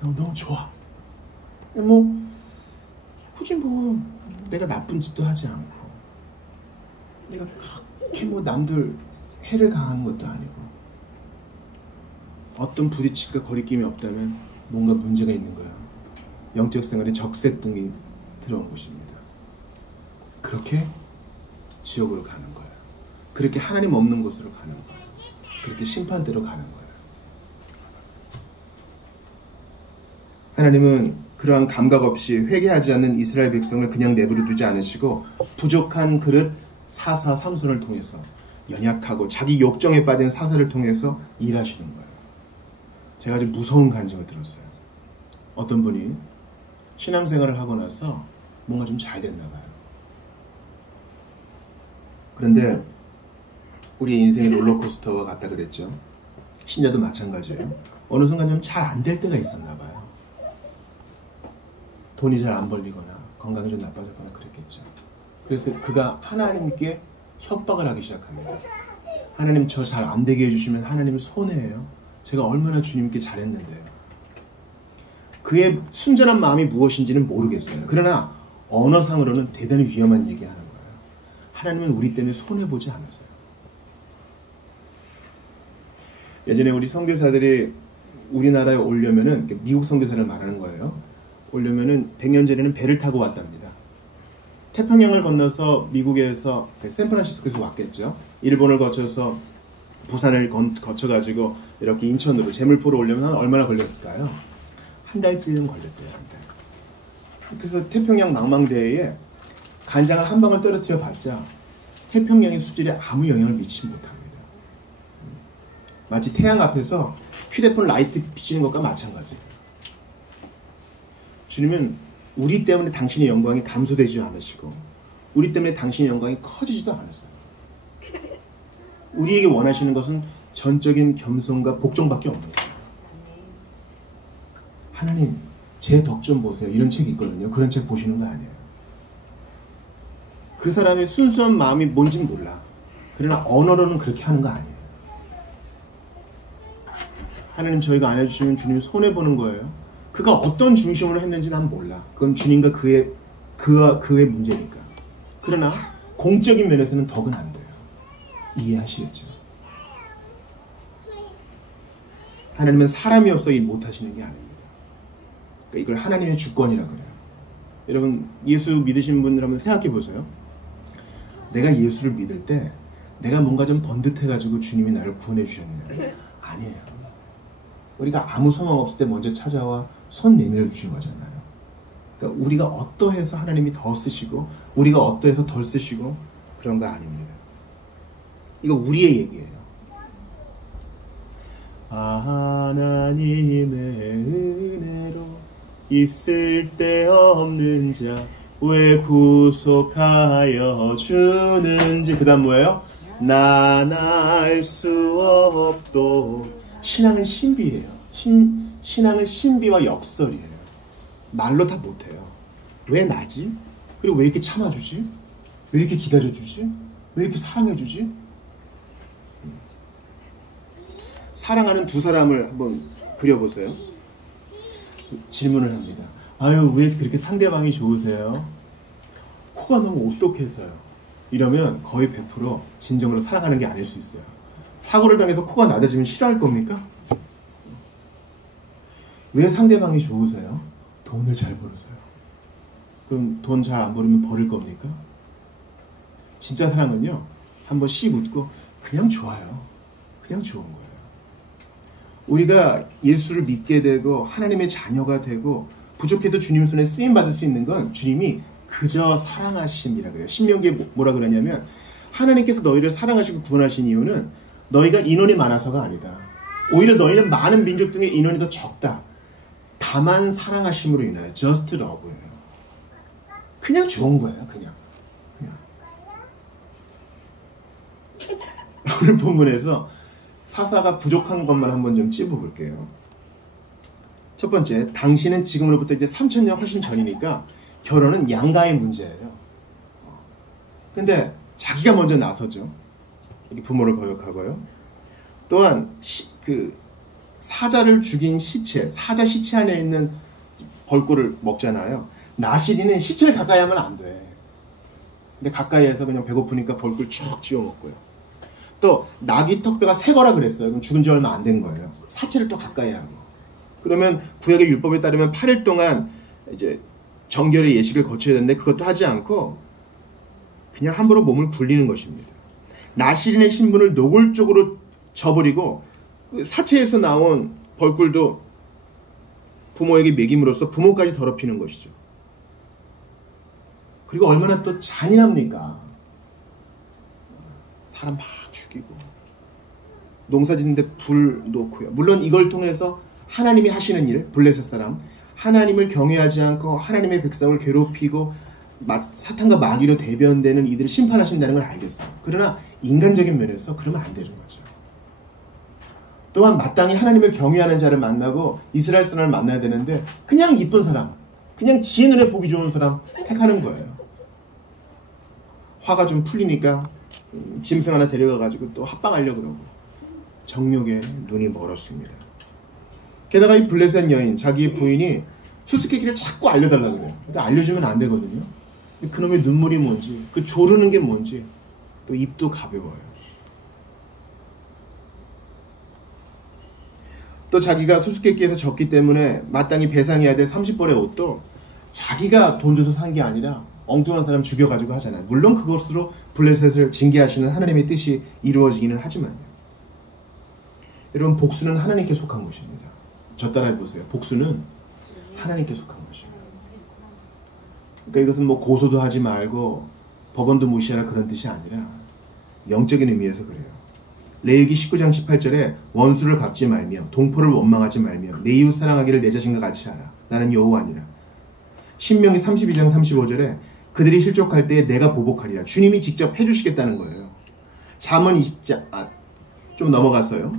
너무 좋아. 뭐 굳이 뭐 내가 나쁜 짓도 하지 않고 내가 그렇게 뭐 남들 해를 가하는 것도 아니고 어떤 부딪힘과 거리낌이 없다면 뭔가 문제가 있는 거예요. 영적 생활에 적색등이 들어온 것입니다. 그렇게 지옥으로 가는 거예요. 그렇게 하나님 없는 곳으로 가는 거예요. 그렇게 심판대로 가는 거예요. 하나님은 그러한 감각 없이 회개하지 않는 이스라엘 백성을 그냥 내버려 두지 않으시고 부족한 그릇 사사 삼손을 통해서 연약하고 자기 욕정에 빠진 사사를 통해서 일하시는 거예요. 제가 아주 무서운 간증을 들었어요. 어떤 분이 신앙생활을 하고 나서 뭔가 좀 잘 됐나 봐요. 그런데 우리 인생의 롤러코스터와 같다 그랬죠. 신자도 마찬가지예요. 어느 순간 좀 잘 안 될 때가 있었나 봐요. 돈이 잘 안 벌리거나 건강이 좀 나빠졌거나 그랬겠죠. 그래서 그가 하나님께 협박을 하기 시작합니다. 하나님 저 잘 안 되게 해주시면 하나님 손해예요. 제가 얼마나 주님께 잘했는데요. 그의 순전한 마음이 무엇인지는 모르겠어요. 그러나 언어상으로는 대단히 위험한 얘기하는 거예요. 하나님은 우리 때문에 손해보지 않으세요. 예전에 우리 선교사들이 우리나라에 오려면은, 미국 선교사를 말하는 거예요. 오려면은 100년 전에는 배를 타고 왔답니다. 태평양을 건너서 미국에서 샌프란시스코에서 왔겠죠. 일본을 거쳐서 부산을 거쳐가지고 이렇게 인천으로 제물포로 오려면 얼마나 걸렸을까요? 한 달쯤 걸렸대요. 한 달. 그래서 태평양 망망대해에 간장을 한 방울 떨어뜨려 봤자 태평양의 수질에 아무 영향을 미치지 못합니다. 마치 태양 앞에서 휴대폰 라이트 비치는 것과 마찬가지. 주님은 우리 때문에 당신의 영광이 감소되지 않으시고 우리 때문에 당신의 영광이 커지지도 않으세요. 우리에게 원하시는 것은 전적인 겸손과 복종밖에 없는 거예요. 하나님, 제 덕 좀 보세요. 이런 책이 있거든요. 그런 책 보시는 거 아니에요. 그 사람의 순수한 마음이 뭔진 몰라. 그러나 언어로는 그렇게 하는 거 아니에요. 하나님, 저희가 안 해주시면 주님 손해보는 거예요. 그가 어떤 중심으로 했는지 난 몰라. 그건 주님과 그의 문제니까. 그러나 공적인 면에서는 덕은 안 돼요. 이해하시겠죠? 하나님은 사람이 없어 일 못하시는 게 아닙니다. 그러니까 이걸 하나님의 주권이라 그래요. 여러분, 예수 믿으시는 분들 한번 생각해 보세요. 내가 예수를 믿을 때 내가 뭔가 좀 번듯해가지고 주님이 나를 구원해 주셨네요. 아니에요. 우리가 아무 소망 없을 때 먼저 찾아와 손 내밀어 주신 거잖아요. 그러니까 우리가 어떠해서 하나님이 더 쓰시고 우리가 어떠해서 덜 쓰시고 그런 거 아닙니다. 이거 우리의 얘기예요. 하나님의 은혜로 있을 데 없는 자 왜 구속하여 주는지. 그 다음 뭐예요? 난 알 수 없도. 신앙은 신비예요. 신앙은 신비와 역설이에요. 말로 다 못해요. 왜 나지? 그리고 왜 이렇게 참아주지? 왜 이렇게 기다려주지? 왜 이렇게 사랑해주지? 사랑하는 두 사람을 한번 그려보세요. 질문을 합니다. 아유, 왜 그렇게 상대방이 좋으세요? 코가 너무 오똑해서요. 이러면 거의 100% 진정으로 사랑하는 게 아닐 수 있어요. 사고를 당해서 코가 낮아지면 싫어할 겁니까? 왜 상대방이 좋으세요? 돈을 잘 벌어서요. 그럼 돈 잘 안 벌으면 버릴 겁니까? 진짜 사랑은요, 한번 씩 웃고 그냥 좋아요. 그냥 좋은 거예요. 우리가 예수를 믿게 되고 하나님의 자녀가 되고 부족해도 주님 손에 쓰임받을 수 있는 건 주님이 그저 사랑하심이라 그래요. 신명기에 뭐라 그러냐면 하나님께서 너희를 사랑하시고 구원하신 이유는 너희가 인원이 많아서가 아니다. 오히려 너희는 많은 민족 중에 인원이 더 적다. 다만 사랑하심으로 인하여 just love예요. 그냥 좋은 거예요. 그냥. 오늘 본문에서 사사가 부족한 것만 한번 좀 찝어볼게요. 첫 번째, 당신은 지금으로부터 이제 3000년 훨씬 전이니까 결혼은 양가의 문제예요. 근데 자기가 먼저 나서죠. 이렇게 부모를 거역하고요. 또한 그 사자를 죽인 시체, 사자 시체 안에 있는 벌꿀을 먹잖아요. 나시리는 시체를 가까이 하면 안 돼. 근데 가까이에서 그냥 배고프니까 벌꿀 쭉 쥐어 먹고요. 또 나귀 턱뼈가 새 거라 그랬어요. 그럼 죽은 지 얼마 안 된 거예요. 사체를 또 가까이 하고. 그러면 구약의 율법에 따르면 8일 동안 이제 정결의 예식을 거쳐야 되는데 그것도 하지 않고 그냥 함부로 몸을 굴리는 것입니다. 나시린의 신분을 노골적으로 저버리고 그 사체에서 나온 벌꿀도 부모에게 먹임으로써 부모까지 더럽히는 것이죠. 그리고 얼마나 또 잔인합니까? 사람 막 죽이고 농사 짓는데 불 놓고요. 물론 이걸 통해서 하나님이 하시는 일, 블레셋 사람, 하나님을 경외하지 않고 하나님의 백성을 괴롭히고 사탄과 마귀로 대변되는 이들을 심판하신다는 걸 알겠어요. 그러나 인간적인 면에서 그러면 안 되는 거죠. 또한 마땅히 하나님을 경외하는 자를 만나고 이스라엘 사람을 만나야 되는데 그냥 이쁜 사람, 그냥 지의 눈에 보기 좋은 사람 택하는 거예요. 화가 좀 풀리니까 짐승 하나 데려가가지고 또 합방하려고 그러고 정욕에 눈이 멀었습니다. 게다가 이 블레셋 여인, 자기의 부인이 수수께끼를 자꾸 알려달라고 그래요. 근데 알려주면 안 되거든요. 그놈의 눈물이 뭔지, 그 조르는 게 뭔지, 또 입도 가벼워요. 또 자기가 수수께끼에서 졌기 때문에 마땅히 배상해야 될 30벌의 옷도 자기가 돈 줘서 산 게 아니라 엉뚱한 사람 죽여가지고 하잖아요. 물론 그것으로 블레셋을 징계하시는 하나님의 뜻이 이루어지기는 하지만요. 여러분, 복수는 하나님께 속한 것입니다. 저 따라해보세요. 복수는 하나님께 속한 것입니다. 그러니까 이것은 뭐 고소도 하지 말고 법원도 무시하라 그런 뜻이 아니라 영적인 의미에서 그래요. 레위기 19장 18절에 원수를 갚지 말며 동포를 원망하지 말며 내 이웃 사랑하기를 내 자신과 같이 하라. 나는 여호와니라. 신명기 32장 35절에 그들이 실족할 때에 내가 보복하리라. 주님이 직접 해주시겠다는 거예요. 잠언 20장 좀 넘어갔어요.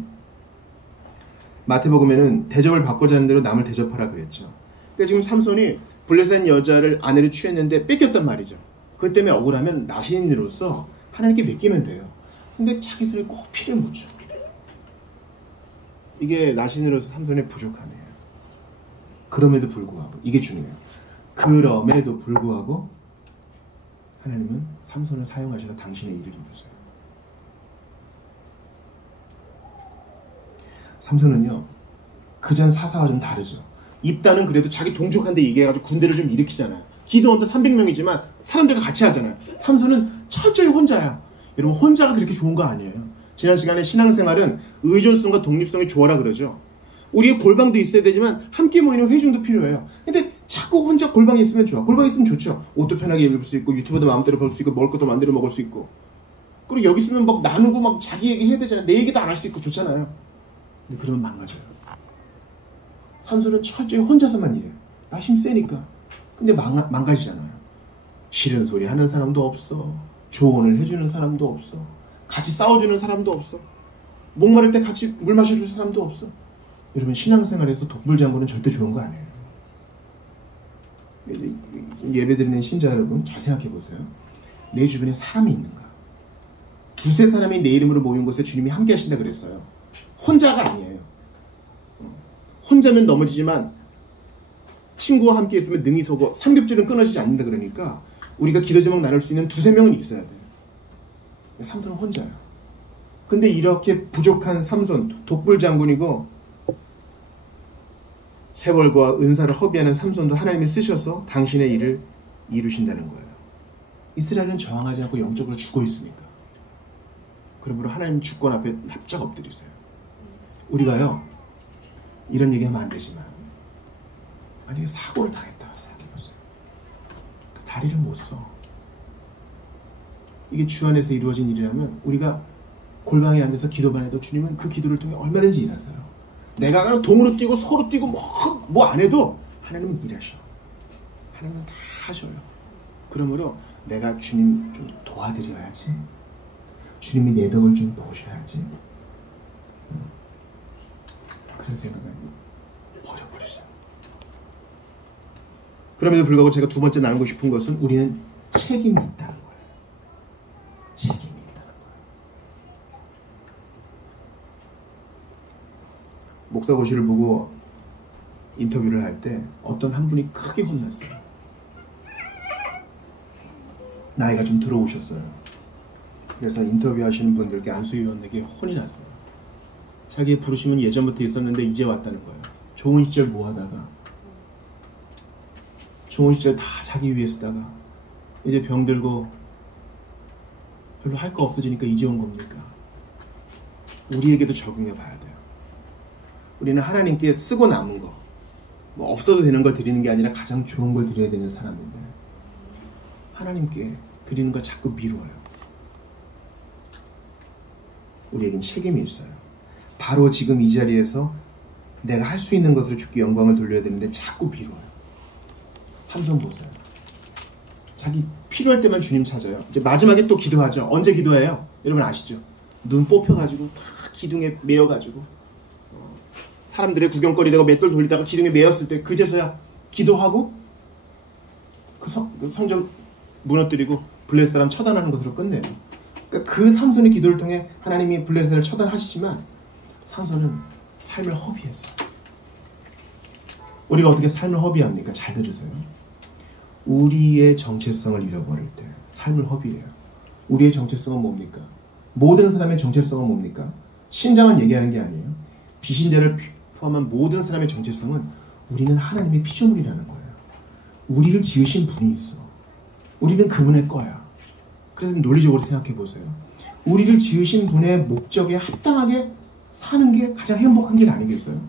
마태복음에는 대접을 받고자 하는 대로 남을 대접하라 그랬죠. 그러니까 지금 삼손이 블레셋 여자를 아내를 취했는데 뺏겼단 말이죠. 그것 때문에 억울하면 나신인으로서 하나님께 맡기면 돼요. 근데 자기 손에 꼭 피를 묻혀. 이게 나신으로서 삼손의 부족함이에요. 그럼에도 불구하고 이게 중요해요. 그럼에도 불구하고 하나님은 삼손을 사용하셔서 당신의 일을 이루세요. 삼손은요, 그전 사사와 좀 다르죠. 입단은 그래도 자기 동족한테 얘기해가지고 군대를 좀 일으키잖아요. 기드온도 300명이지만 사람들과 같이 하잖아요. 삼손은 철저히 혼자야. 여러분, 혼자가 그렇게 좋은 거 아니에요. 지난 시간에 신앙생활은 의존성과 독립성이 좋아라 그러죠. 우리의 골방도 있어야 되지만 함께 모이는 회중도 필요해요. 근데 자꾸 혼자 골방에 있으면 좋아. 골방에 있으면 좋죠. 옷도 편하게 입을 수 있고 유튜브도 마음대로 볼 수 있고 먹을 것도 마음대로 먹을 수 있고, 그리고 여기 있으면 막 나누고 막 자기 얘기 해야 되잖아요. 내 얘기도 안 할 수 있고 좋잖아요. 근데 그러면 망가져요. 삼손은 철저히 혼자서만 일해요. 나 힘 세니까. 근데 망가지잖아요. 싫은 소리 하는 사람도 없어. 조언을 해주는 사람도 없어. 같이 싸워주는 사람도 없어. 목마를 때 같이 물 마셔줄 사람도 없어. 여러분, 신앙생활에서 독불장군은 절대 좋은 거 아니에요. 예배드리는 신자 여러분, 잘 생각해보세요. 내 주변에 사람이 있는가? 두세 사람이 내 이름으로 모인 곳에 주님이 함께 하신다 그랬어요. 혼자가 아니에요. 혼자는 넘어지지만 친구와 함께 있으면 능히 서고 삼겹줄은 끊어지지 않는다 그러니까 우리가 기도 제목 나눌 수 있는 두세 명은 있어야 돼요. 삼손은 혼자야. 근데 이렇게 부족한 삼손, 독불장군이고 세월과 은사를 허비하는 삼손도 하나님이 쓰셔서 당신의 일을 이루신다는 거예요. 이스라엘은 저항하지 않고 영적으로 죽어 있으니까. 그러므로 하나님 주권 앞에 납작 엎드리세요. 우리가요, 이런 얘기하면 안 되지만 만약에 사고를 당했다고 생각해보세요. 그 다리를 못 써. 이게 주 안에서 이루어진 일이라면 우리가 골방에 앉아서 기도만 해도 주님은 그 기도를 통해 얼마든지 일하세요. 내가 동으로 뛰고 서로 뛰고 뭐 안 해도 하나님은 일하셔. 하나님은 다 하셔요. 그러므로 내가 주님 좀 도와드려야지. 주님이 내 덕을 좀 보셔야지. 그런 생각은 버려버리세요. 그럼에도 불구하고 제가 두 번째 나누고 싶은 것은 우리는 책임이 있다는 거예요. 책임이 있다는 거예요. 목사고시를 보고 인터뷰를 할 때 어떤 한 분이 크게 혼났어요. 나이가 좀 들어오셨어요. 그래서 인터뷰하시는 분들께 안수위원에게 혼이 났어요. 자기의 부르심은 예전부터 있었는데 이제 왔다는 거예요. 좋은 시절 뭐 하다가, 좋은 시절 다 자기 위해 쓰다가 이제 병들고 별로 할 거 없어지니까 이제 온 겁니까? 우리에게도 적용해 봐야 돼요. 우리는 하나님께 쓰고 남은 거, 뭐 없어도 되는 걸 드리는 게 아니라 가장 좋은 걸 드려야 되는 사람인데 하나님께 드리는 걸 자꾸 미뤄요. 우리에겐 책임이 있어요. 바로 지금 이 자리에서 내가 할 수 있는 것으로 주께 영광을 돌려야 되는데 자꾸 미뤄요. 삼손 보세요. 자기 필요할 때만 주님 찾아요. 이제 마지막에 또 기도하죠. 언제 기도해요? 여러분 아시죠? 눈 뽑혀가지고 다 기둥에 매여가지고 사람들의 구경거리 되고 맷돌 돌리다가 기둥에 매였을 때 그제서야 기도하고 그 성전 무너뜨리고 블레셋 사람 처단하는 것으로 끝내요. 그러니까 그 삼손의 기도를 통해 하나님이 블레셋을 처단하시지만 삼손은 삶을 허비했어요. 우리가 어떻게 삶을 허비합니까? 잘 들으세요. 우리의 정체성을 잃어버릴 때 삶을 허비해요. 우리의 정체성은 뭡니까? 모든 사람의 정체성은 뭡니까? 신자만 얘기하는 게 아니에요. 비신자를 포함한 모든 사람의 정체성은 우리는 하나님의 피조물이라는 거예요. 우리를 지으신 분이 있어. 우리는 그분의 거야. 그래서 논리적으로 생각해 보세요. 우리를 지으신 분의 목적에 합당하게 사는 게 가장 행복한 길 아니겠어요?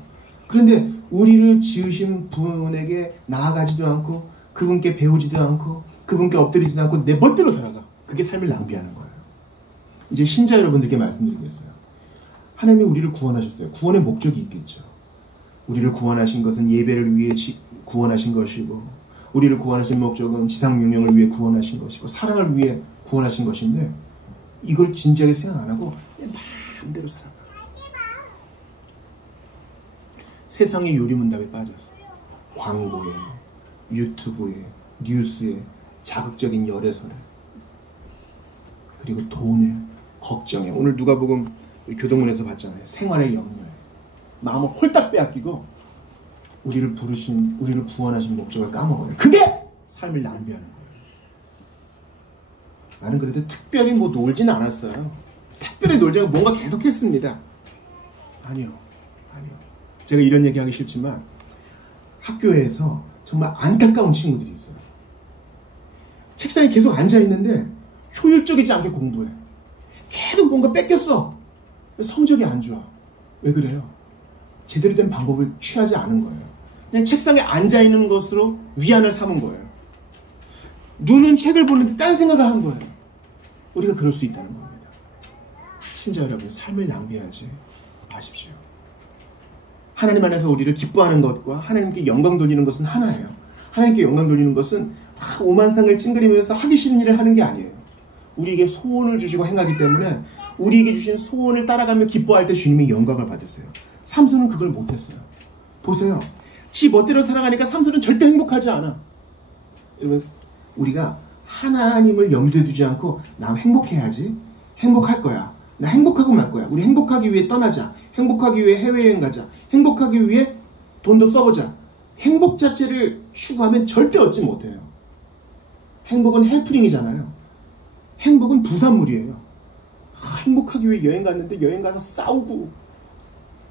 그런데 우리를 지으신 분에게 나아가지도 않고 그분께 배우지도 않고 그분께 엎드리지도 않고 내 멋대로 살아가. 그게 삶을 낭비하는 거예요. 이제 신자 여러분들께 말씀드리겠어요. 하나님이 우리를 구원하셨어요. 구원의 목적이 있겠죠. 우리를 구원하신 것은 예배를 위해 구원하신 것이고 우리를 구원하신 목적은 지상 명령을 위해 구원하신 것이고 사랑을 위해 구원하신 것인데 이걸 진지하게 생각 안 하고 그냥 마음대로 살아가. 세상의 요리문답에 빠졌어요. 광고에, 유튜브에, 뉴스에, 자극적인 열애설에, 그리고 돈에, 걱정에. 오늘 누가복음 교동문에서 봤잖아요. 생활의 염려에 마음을 홀딱 빼앗기고 우리를 구원하신 목적을 까먹어요. 그게 삶을 낭비하는 거예요. 나는 그래도 특별히 놀진 않았어요. 특별히 놀지 않고 뭔가 계속 했습니다. 아니요. 제가 이런 얘기 하기 싫지만 학교에서 정말 안타까운 친구들이 있어요. 책상에 계속 앉아있는데 효율적이지 않게 공부해. 계속 뭔가 뺏겼어. 성적이 안 좋아. 왜 그래요? 제대로 된 방법을 취하지 않은 거예요. 그냥 책상에 앉아있는 것으로 위안을 삼은 거예요. 눈은 책을 보는데 딴 생각을 한 거예요. 우리가 그럴 수 있다는 겁니다. 신자 여러분, 삶을 낭비하지 마십시오. 하나님 안에서 우리를 기뻐하는 것과 하나님께 영광 돌리는 것은 하나예요. 하나님께 영광 돌리는 것은 오만상을 찡그리면서 하기 싫은 일을 하는 게 아니에요. 우리에게 소원을 주시고 행하기 때문에 우리에게 주신 소원을 따라가며 기뻐할 때 주님의 영광을 받으세요. 삼손은 그걸 못했어요. 보세요. 지 멋대로 살아가니까 삼손은 절대 행복하지 않아. 여러분, 우리가 하나님을 염두에 두지 않고 나 행복해야지. 행복할 거야. 나 행복하고 말 거야. 우리 행복하기 위해 떠나자. 행복하기 위해 해외여행 가자. 행복하기 위해 돈도 써보자. 행복 자체를 추구하면 절대 얻지 못해요. 행복은 해프닝이잖아요. 행복은 부산물이에요. 행복하기 위해 여행 갔는데 여행 가서 싸우고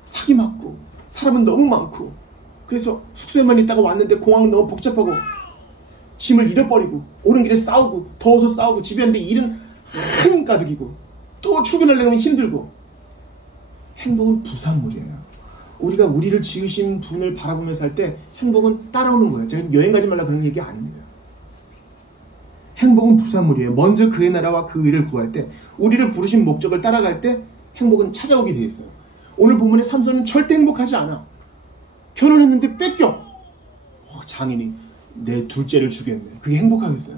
사기 맞고 사람은 너무 많고 그래서 숙소에만 있다가 왔는데 공항은 너무 복잡하고 짐을 잃어버리고 오는 길에 싸우고 더워서 싸우고 집에 왔는데 일은 한가득이고 또 출근하려면 힘들고. 행복은 부산물이에요. 우리가 우리를 지으신 분을 바라보면서 할 때 행복은 따라오는 거예요. 제가 여행 가지 말라 그런 얘기 아닙니다. 행복은 부산물이에요. 먼저 그의 나라와 그 의를 구할 때, 우리를 부르신 목적을 따라갈 때 행복은 찾아오게 돼 있어요. 오늘 본문의 삼손은 절대 행복하지 않아. 결혼했는데 뺏겨. 장인이 내 둘째를 주겠네. 그게 행복하겠어요?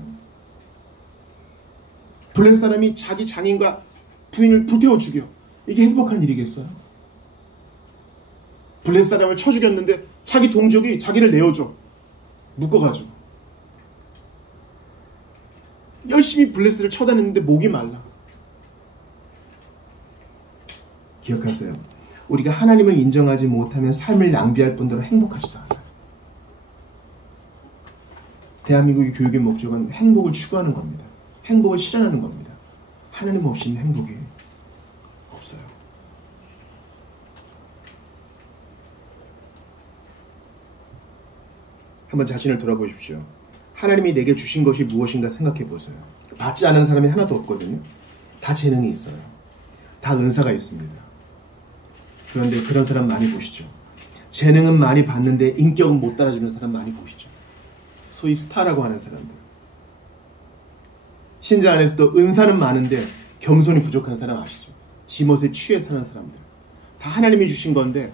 블레셋 사람이 자기 장인과 부인을 불태워 죽여. 이게 행복한 일이겠어요? 블레셋 사람을 쳐 죽였는데 자기 동족이 자기를 내어줘. 묶어가지고. 열심히 블레셋을 쳐다냈는데 목이 말라. 기억하세요. 우리가 하나님을 인정하지 못하면 삶을 낭비할 뿐더러 행복하지도 않아요. 대한민국의 교육의 목적은 행복을 추구하는 겁니다. 행복을 실현하는 겁니다. 하나님 없이는 행복이 없어요. 한번 자신을 돌아보십시오. 하나님이 내게 주신 것이 무엇인가 생각해 보세요. 받지 않은 사람이 하나도 없거든요. 다 재능이 있어요. 다 은사가 있습니다. 그런데 그런 사람 많이 보시죠. 재능은 많이 받는데 인격은 못 따라주는 사람 많이 보시죠. 소위 스타라고 하는 사람들. 신자 안에서도 은사는 많은데 겸손이 부족한 사람 아시죠? 지멋에 취해 사는 사람들. 다 하나님이 주신 건데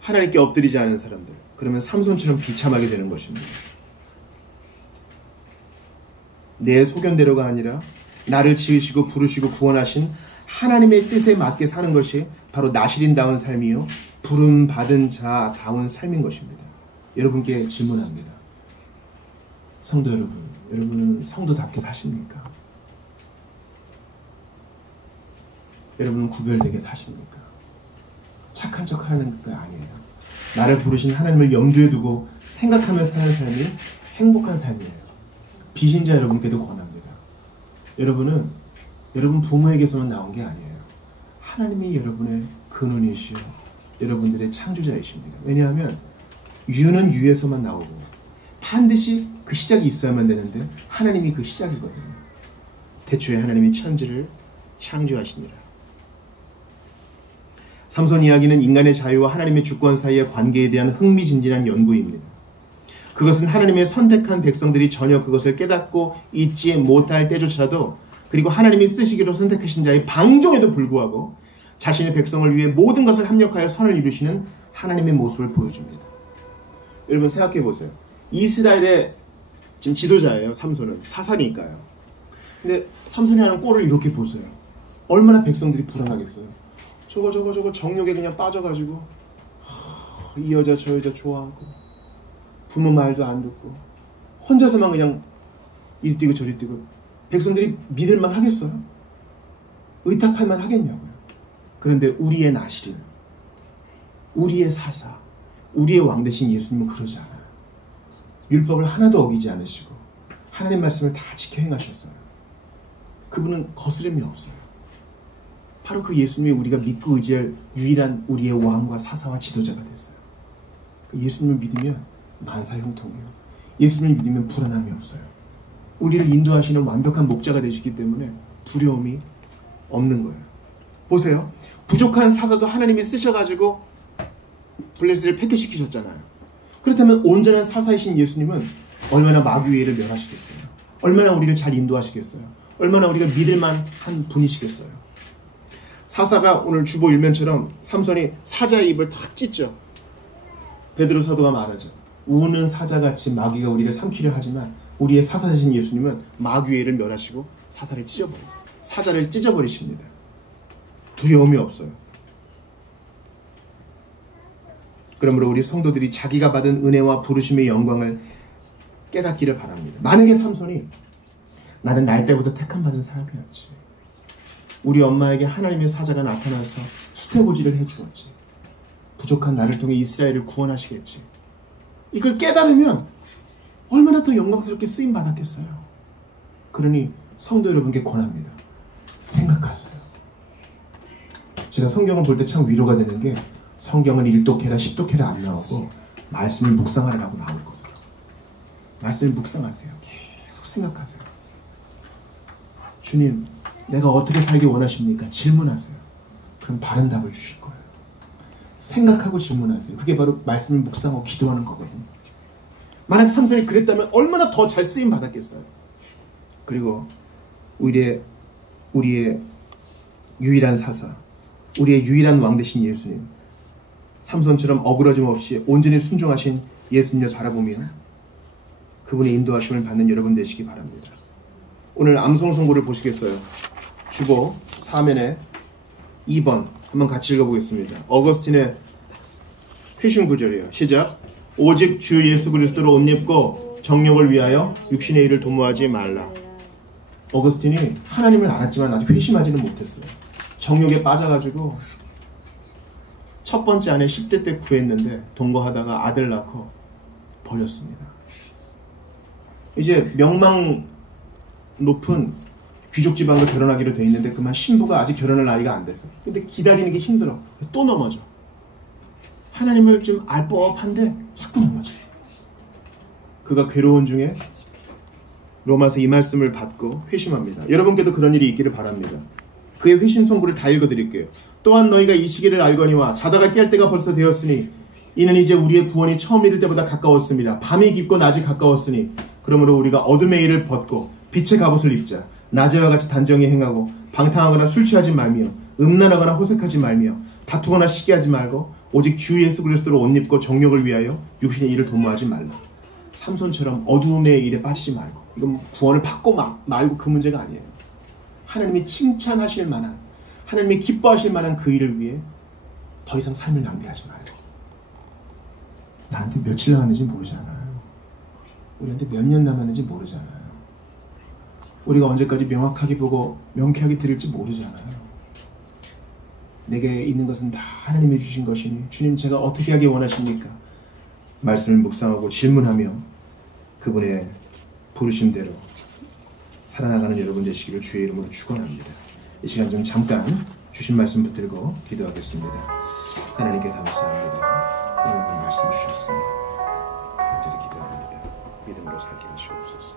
하나님께 엎드리지 않은 사람들. 그러면 삼손처럼 비참하게 되는 것입니다. 내 소견대로가 아니라 나를 지으시고 부르시고 구원하신 하나님의 뜻에 맞게 사는 것이 바로 나시린다운 삶이요 부름받은 자다운 삶인 것입니다. 여러분께 질문합니다. 성도 여러분, 여러분은 성도답게 사십니까? 여러분은 구별되게 사십니까? 착한 척 하는 거 아니에요. 나를 부르신 하나님을 염두에 두고 생각하며 사는 삶이 행복한 삶이에요. 비신자 여러분께도 권합니다. 여러분은 여러분 부모에게서만 나온 게 아니에요. 하나님이 여러분의 근원이시요 여러분들의 창조자이십니다. 왜냐하면 유는 유에서만 나오고 반드시 그 시작이 있어야만 되는데 하나님이 그 시작이거든요. 태초에 하나님이 천지를 창조하시니라. 삼손 이야기는 인간의 자유와 하나님의 주권 사이의 관계에 대한 흥미진진한 연구입니다. 그것은 하나님의 선택한 백성들이 전혀 그것을 깨닫고 잊지 못할 때조차도, 그리고 하나님이 쓰시기로 선택하신 자의 방종에도 불구하고 자신의 백성을 위해 모든 것을 합력하여 선을 이루시는 하나님의 모습을 보여줍니다. 여러분 생각해 보세요. 이스라엘의 지금 지도자예요. 삼손은 사사니까요. 근데 삼손이 하는 꼴을 이렇게 보세요. 얼마나 백성들이 불안하겠어요. 저거 정욕에 그냥 빠져가지고 이 여자 저 여자 좋아하고 부모 말도 안 듣고 혼자서만 그냥 이리 뛰고 저리 뛰고, 백성들이 믿을만 하겠어요? 의탁할만 하겠냐고요. 그런데 우리의 나시린, 우리의 사사, 우리의 왕 되신 예수님은 그러지 않아요. 율법을 하나도 어기지 않으시고 하나님 말씀을 다 지켜 행하셨어요. 그분은 거스름이 없어요. 바로 그 예수님이 우리가 믿고 의지할 유일한 우리의 왕과 사사와 지도자가 됐어요. 그 예수님을 믿으면 만사형통이에요. 예수님을 믿으면 불안함이 없어요. 우리를 인도하시는 완벽한 목자가 되시기 때문에 두려움이 없는 거예요. 보세요. 부족한 사사도 하나님이 쓰셔가지고 블레셋을 패퇴시키셨잖아요. 그렇다면 온전한 사사이신 예수님은 얼마나 마귀의 일을 멸하시겠어요? 얼마나 우리를 잘 인도하시겠어요? 얼마나 우리가 믿을만한 분이시겠어요? 사사가 오늘 주보 일면처럼 삼손이 사자의 입을 탁 찢죠. 베드로 사도가 말하죠. 우는 사자같이 마귀가 우리를 삼키려 하지만 우리의 사사이신 예수님은 마귀의 일을 멸하시고 사자를 찢어버리십니다. 두려움이 없어요. 그러므로 우리 성도들이 자기가 받은 은혜와 부르심의 영광을 깨닫기를 바랍니다. 만약에 삼손이 나는 날 때부터 택함받은 사람이었지, 우리 엄마에게 하나님의 사자가 나타나서 수태고지를 해주었지, 부족한 나를 통해 이스라엘을 구원하시겠지, 이걸 깨달으면 얼마나 더 영광스럽게 쓰임받았겠어요. 그러니 성도 여러분께 권합니다. 생각하세요. 제가 성경을 볼 때 참 위로가 되는 게, 성경은 1독해라 10독해라 안 나오고 말씀을 묵상하라고 나오거든요. 말씀을 묵상하세요. 계속 생각하세요. 주님, 내가 어떻게 살기 원하십니까? 질문하세요. 그럼 바른 답을 주실 거예요. 생각하고 질문하세요. 그게 바로 말씀을 묵상하고 기도하는 거거든요. 만약 삼손이 그랬다면 얼마나 더 잘 쓰임 받았겠어요. 그리고 우리의 유일한 사사, 우리의 유일한 왕 되신 예수님, 삼손처럼 어그러짐 없이 온전히 순종하신 예수님을 바라보며 그분의 인도하심을 받는 여러분 되시기 바랍니다. 오늘 암송선고를 보시겠어요? 주보 4면에 2번 한번 같이 읽어보겠습니다. 어거스틴의 회심 구절이에요. 시작. 오직 주 예수 그리스도로 옷 입고 정욕을 위하여 육신의 일을 도모하지 말라. 어거스틴이 하나님을 알았지만 아직 회심하지는 못했어요. 정욕에 빠져가지고 첫 번째 아내 10대 때 구했는데 동거하다가 아들 낳고 버렸습니다. 이제 명망 높은 귀족 집안과 결혼하기로 돼 있는데 그만 신부가 아직 결혼할 나이가 안 됐어. 근데 기다리는 게 힘들어. 또 넘어져. 하나님을 좀 알 법한데 자꾸 넘어져. 그가 괴로운 중에 로마서 이 말씀을 받고 회심합니다. 여러분께도 그런 일이 있기를 바랍니다. 그의 회심 선고를 다 읽어드릴게요. 또한 너희가 이 시기를 알거니와 자다가 깰 때가 벌써 되었으니 이는 이제 우리의 구원이 처음 이를 때보다 가까웠습니다. 밤이 깊고 낮이 가까웠으니 그러므로 우리가 어둠의 일을 벗고 빛의 갑옷을 입자. 낮에와 같이 단정히 행하고 방탕하거나 술 취하지 말며 음란하거나 호색하지 말며 다투거나 시기하지 말고 오직 주 예수 그리스도로 옷 입고 정욕을 위하여 육신의 일을 도모하지 말라. 삼손처럼 어두움의 일에 빠지지 말고, 이건 구원을 받고 말고 그 문제가 아니에요. 하나님이 칭찬하실 만한, 하나님이 기뻐하실 만한 그 일을 위해 더 이상 삶을 낭비하지 말고. 나한테 며칠 남았는지 모르잖아요. 우리한테 몇 년 남았는지 모르잖아요. 우리가 언제까지 명확하게 보고 명쾌하게 들을지 모르잖아요. 내게 있는 것은 다 하나님이 주신 것이니 주님 제가 어떻게 하기 원하십니까? 말씀을 묵상하고 질문하며 그분의 부르심대로 살아나가는 여러분 되시기를 주의 이름으로 축원합니다. 이 시간 좀 잠깐 주신 말씀 붙들고 기도하겠습니다. 하나님께 감사합니다. 오늘 말씀 주셨으니 간절히 기도합니다. 믿음으로 살게 하시옵소서.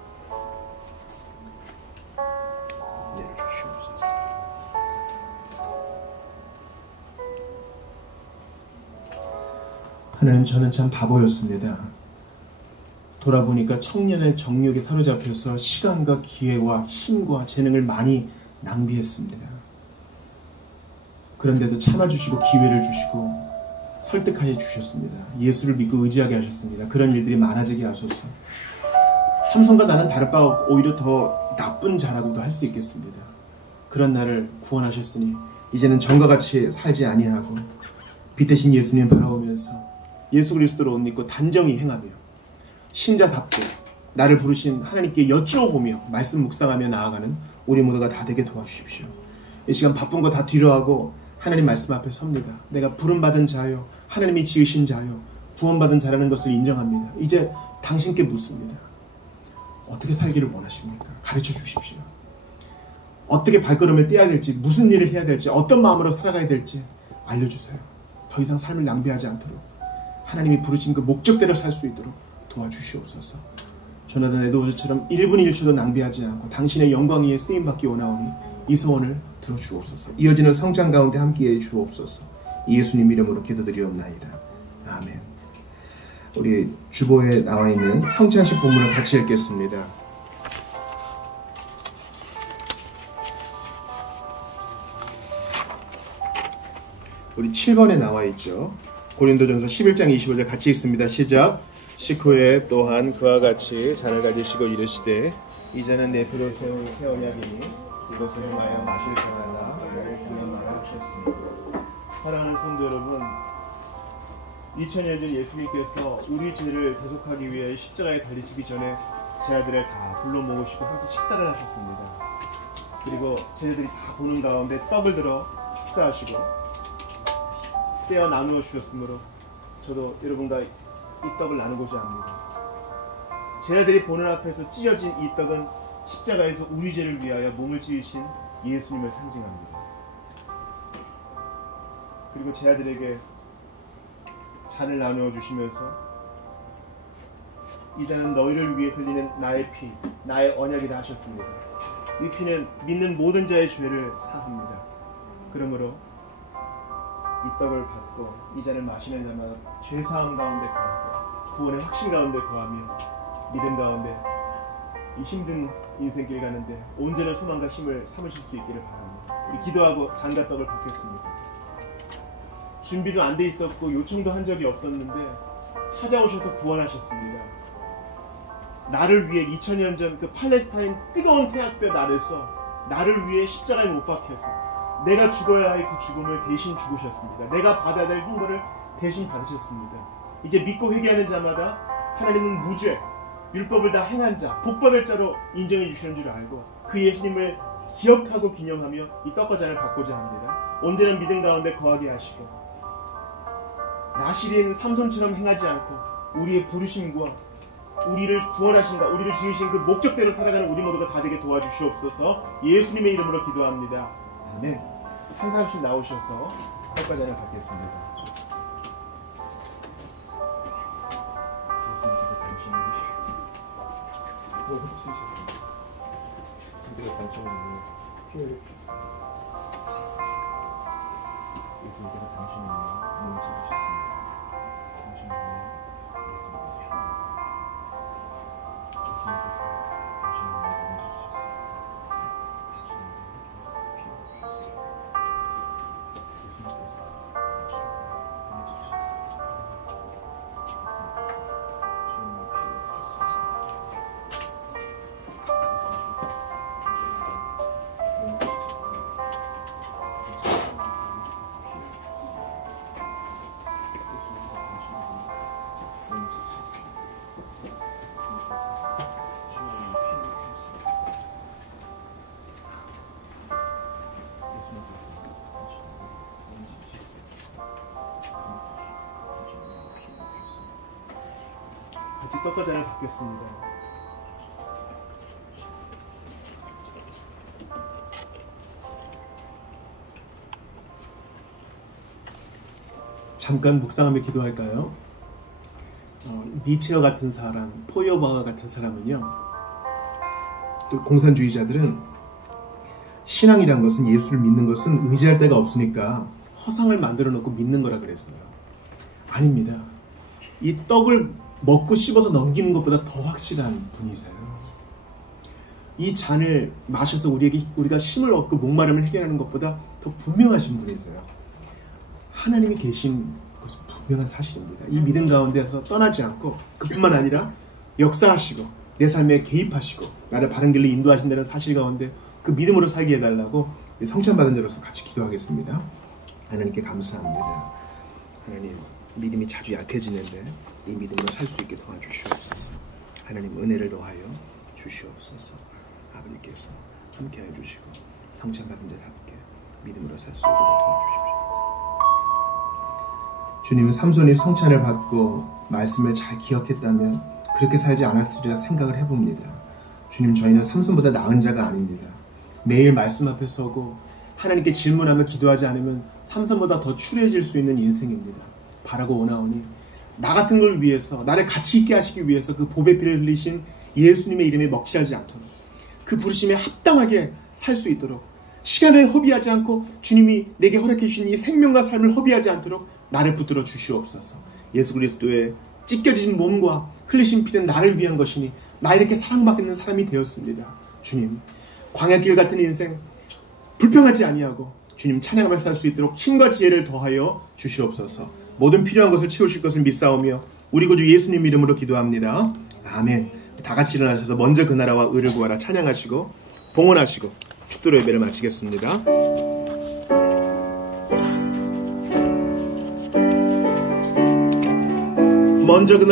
내려주시옵소서. 하나님, 저는 참 바보였습니다. 돌아보니까 청년의 정욕에 사로잡혀서 시간과 기회와 힘과 재능을 많이 낭비했습니다. 그런데도 참아주시고 기회를 주시고 설득하여 주셨습니다. 예수를 믿고 의지하게 하셨습니다. 그런 일들이 많아지게 하소서. 삼손과 나는 다를 바 오히려 더 나쁜 자라고도 할 수 있겠습니다. 그런 나를 구원하셨으니 이제는 전과 같이 살지 아니하고 빛 대신 예수님 바라보면서 예수 그리스도로 옷 입고 단정히 행하며 신자답게 나를 부르신 하나님께 여쭈어보며 말씀 묵상하며 나아가는 우리 모두가 다 되게 도와주십시오. 이 시간 바쁜 거 다 뒤로하고 하나님 말씀 앞에 섭니다. 내가 부름받은 자요, 하나님이 지으신 자요, 구원받은 자라는 것을 인정합니다. 이제 당신께 묻습니다. 어떻게 살기를 원하십니까? 가르쳐 주십시오. 어떻게 발걸음을 떼야 될지, 무슨 일을 해야 될지, 어떤 마음으로 살아가야 될지 알려주세요. 더 이상 삶을 낭비하지 않도록 하나님이 부르신 그 목적대로 살 수 있도록 도와주시옵소서. 조나단 에드워즈처럼 1분 1초도 낭비하지 않고 당신의 영광 위에 쓰임받기 원하오니 이 소원을 들어주옵소서. 이어지는 성장 가운데 함께해 주옵소서. 예수님 이름으로 기도드리옵나이다. 아멘. 우리 주보에 나와 있는 성찬식 본문을 같이 읽겠습니다. 우리 7번에 나와 있죠. 고린도전서 11장 25절 같이 읽습니다. 시작. 식후에 또한 그와 같이 잔을 가지시고 이르시되 이제는 내 피로 새 언약이니 이것을 행하여 마실 사람이나 너를 그런 말을 하셨습니다. 사랑하는 성도 여러분, 2000년 전 예수님께서 우리 죄를 대속하기 위해 십자가에 달리시기 전에 제 아들을 다 불러 모으시고 함께 식사를 하셨습니다. 그리고 쟤네들이 다 보는 가운데 떡을 들어 축사하시고 떼어 나누어 주셨으므로 저도 여러분과 이 떡을 나누고자 합니다. 쟤네들이 보는 앞에서 찢어진 이 떡은 십자가에서 우리 죄를 위하여 몸을 찢으신 예수님을 상징합니다. 그리고 제 아들에게 잔을 나누어 주시면서 이 잔은 너희를 위해 흘리는 나의 피, 나의 언약이다 하셨습니다. 이 피는 믿는 모든 자의 죄를 사합니다. 그러므로 이 떡을 받고 이 잔을 마시는 자마다 죄사함 가운데 거하고 구원의 확신 가운데 거하며 믿음 가운데 이 힘든 인생길 가는데 온전한 소망과 힘을 삼으실 수 있기를 바랍니다. 우리 기도하고 잔과 떡을 받겠습니다. 준비도 안 돼 있었고 요청도 한 적이 없었는데 찾아오셔서 구원하셨습니다. 나를 위해 2000년 전 그 팔레스타인 뜨거운 태양볕 아래서 나를 위해 십자가에 못 박혀서 내가 죽어야 할 그 죽음을 대신 죽으셨습니다. 내가 받아야 될 형벌을 대신 받으셨습니다. 이제 믿고 회개하는 자마다 하나님은 무죄, 율법을 다 행한 자, 복받을 자로 인정해 주시는 줄 알고 그 예수님을 기억하고 기념하며 이 떡과 잔을 받고자 합니다. 온전한 믿음 가운데 거하게 하시고 나시린 삼손처럼 행하지 않고 우리의 부르심과 우리를 구원하신다, 우리를 지으신 그 목적대로 살아가는 우리 모두가 다 되게 도와주시옵소서. 예수님의 이름으로 기도합니다. 아멘. 한 사람씩 나오셔서 떡과 잔을 받겠습니다. 예수님께서 치셨습니다. 예수님께서 당신을 피해를 주셨습니다. 예수님께서 당신을 몸을 찢으셨습니다. 당신을 예수님께서 예수님께서 당신을 몸을 찢으셨습니다. 같이 떡과 잔을 받겠습니다. 잠깐 묵상하며 기도할까요? 니체어 같은 사람, 포여바와 같은 사람은요, 또 공산주의자들은 신앙이란 것은, 예수를 믿는 것은 의지할 데가 없으니까 허상을 만들어 놓고 믿는 거라 그랬어요. 아닙니다. 이 떡을 먹고 씹어서 넘기는 것보다 더 확실한 분이세요. 이 잔을 마셔서 우리가 힘을 얻고 목마름을 해결하는 것보다 더 분명하신 분이세요. 하나님이 계신 것은 분명한 사실입니다. 이 믿음 가운데서 떠나지 않고, 그뿐만 아니라 역사하시고 내 삶에 개입하시고 나를 바른 길로 인도하신다는 사실 가운데 그 믿음으로 살게 해달라고 성찬받은 자로서 같이 기도하겠습니다. 하나님께 감사합니다. 하나님, 믿음이 자주 약해지는데 이 믿음으로 살 수 있게 도와주시옵소서. 하나님, 은혜를 더하여 주시옵소서. 아버님께서 함께해 주시고 성찬받은 자답게 믿음으로 살 수 있도록 도와주십시오. 주님은 삼손이 성찬을 받고 말씀을 잘 기억했다면 그렇게 살지 않았으리라 생각을 해봅니다. 주님, 저희는 삼손보다 나은 자가 아닙니다. 매일 말씀 앞에 서고 하나님께 질문하며 기도하지 않으면 삼손보다 더 추레해질 수 있는 인생입니다. 바라고 원하오니 나 같은 걸 위해서, 나를 가치 있게 하시기 위해서 그 보배 피를 흘리신 예수님의 이름에 먹칠하지 않도록, 그 부르심에 합당하게 살 수 있도록, 시간을 허비하지 않고 주님이 내게 허락해 주신 이 생명과 삶을 허비하지 않도록 나를 붙들어 주시옵소서. 예수 그리스도의 찢겨진 몸과 흘리신 피는 나를 위한 것이니 나 이렇게 사랑받는 사람이 되었습니다. 주님, 광야길 같은 인생 불평하지 아니하고 주님 찬양하며 살 수 있도록 힘과 지혜를 더하여 주시옵소서. 모든 필요한 것을 채우실 것을 믿사오며 우리 구주 예수님 이름으로 기도합니다. 아멘. 다 같이 일어나셔서 먼저 그 나라와 의를 구하라 찬양하시고 봉헌하시고 축도로 예배를 마치겠습니다. 먼저 그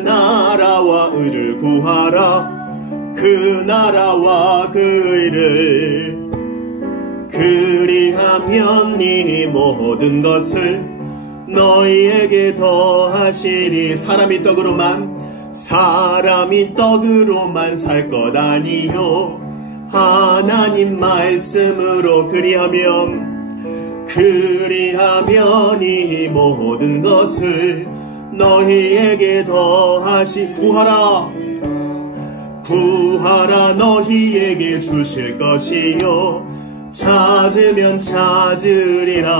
나라와 의를 구하라. 그 나라와 그 의를, 그리하면 이 모든 것을 너희에게 더하시리. 사람이 떡으로만 살 것 아니요 하나님 말씀으로. 그리하면 이 모든 것을 너희에게 구하라 너희에게 주실 것이요 찾으면 찾으리라.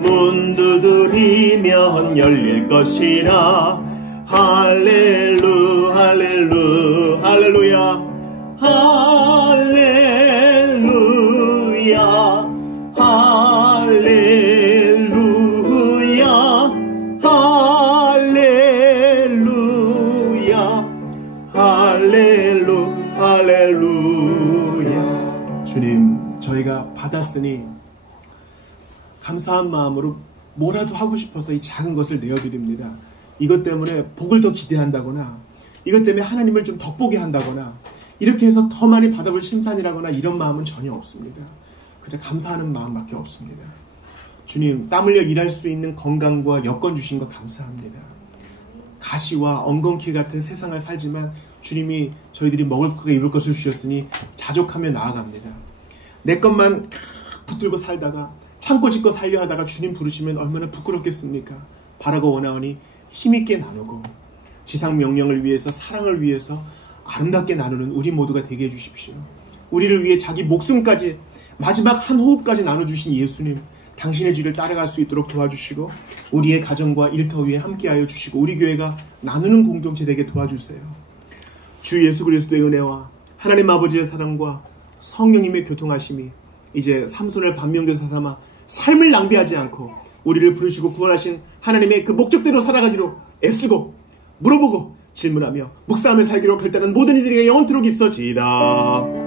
문 두드리면 열릴 것이라. 할렐루야 할렐루야 할렐루야. 주님, 저희가 받았으니 감사한 마음으로 뭐라도 하고 싶어서 이 작은 것을 내어드립니다. 이것 때문에 복을 더 기대한다거나, 이것 때문에 하나님을 좀 덕보게 한다거나, 이렇게 해서 더 많이 받아볼 심산이라거나 이런 마음은 전혀 없습니다. 그저 감사하는 마음밖에 없습니다. 주님, 땀 흘려 일할 수 있는 건강과 여건 주신 것 감사합니다. 가시와 엉겅퀴 같은 세상을 살지만 주님이 저희들이 먹을 것과 입을 것을 주셨으니 자족하며 나아갑니다. 내 것만 붙들고 살다가 참고 짓고 살려 하다가 주님 부르시면 얼마나 부끄럽겠습니까? 바라고 원하오니 힘있게 나누고 지상 명령을 위해서, 사랑을 위해서 아름답게 나누는 우리 모두가 되게 해주십시오. 우리를 위해 자기 목숨까지, 마지막 한 호흡까지 나눠주신 예수님, 당신의 뒤를 따라갈 수 있도록 도와주시고 우리의 가정과 일터 위에 함께하여 주시고 우리 교회가 나누는 공동체 되게 도와주세요. 주 예수 그리스도의 은혜와 하나님 아버지의 사랑과 성령님의 교통하심이 이제 삼손을 반면교사 삼아 삶을 낭비하지 않고 우리를 부르시고 구원하신 하나님의 그 목적대로 살아가기로 애쓰고 물어보고 질문하며 묵상하며 살기로 결단한 모든 이들에게 영원토록 있어지이다.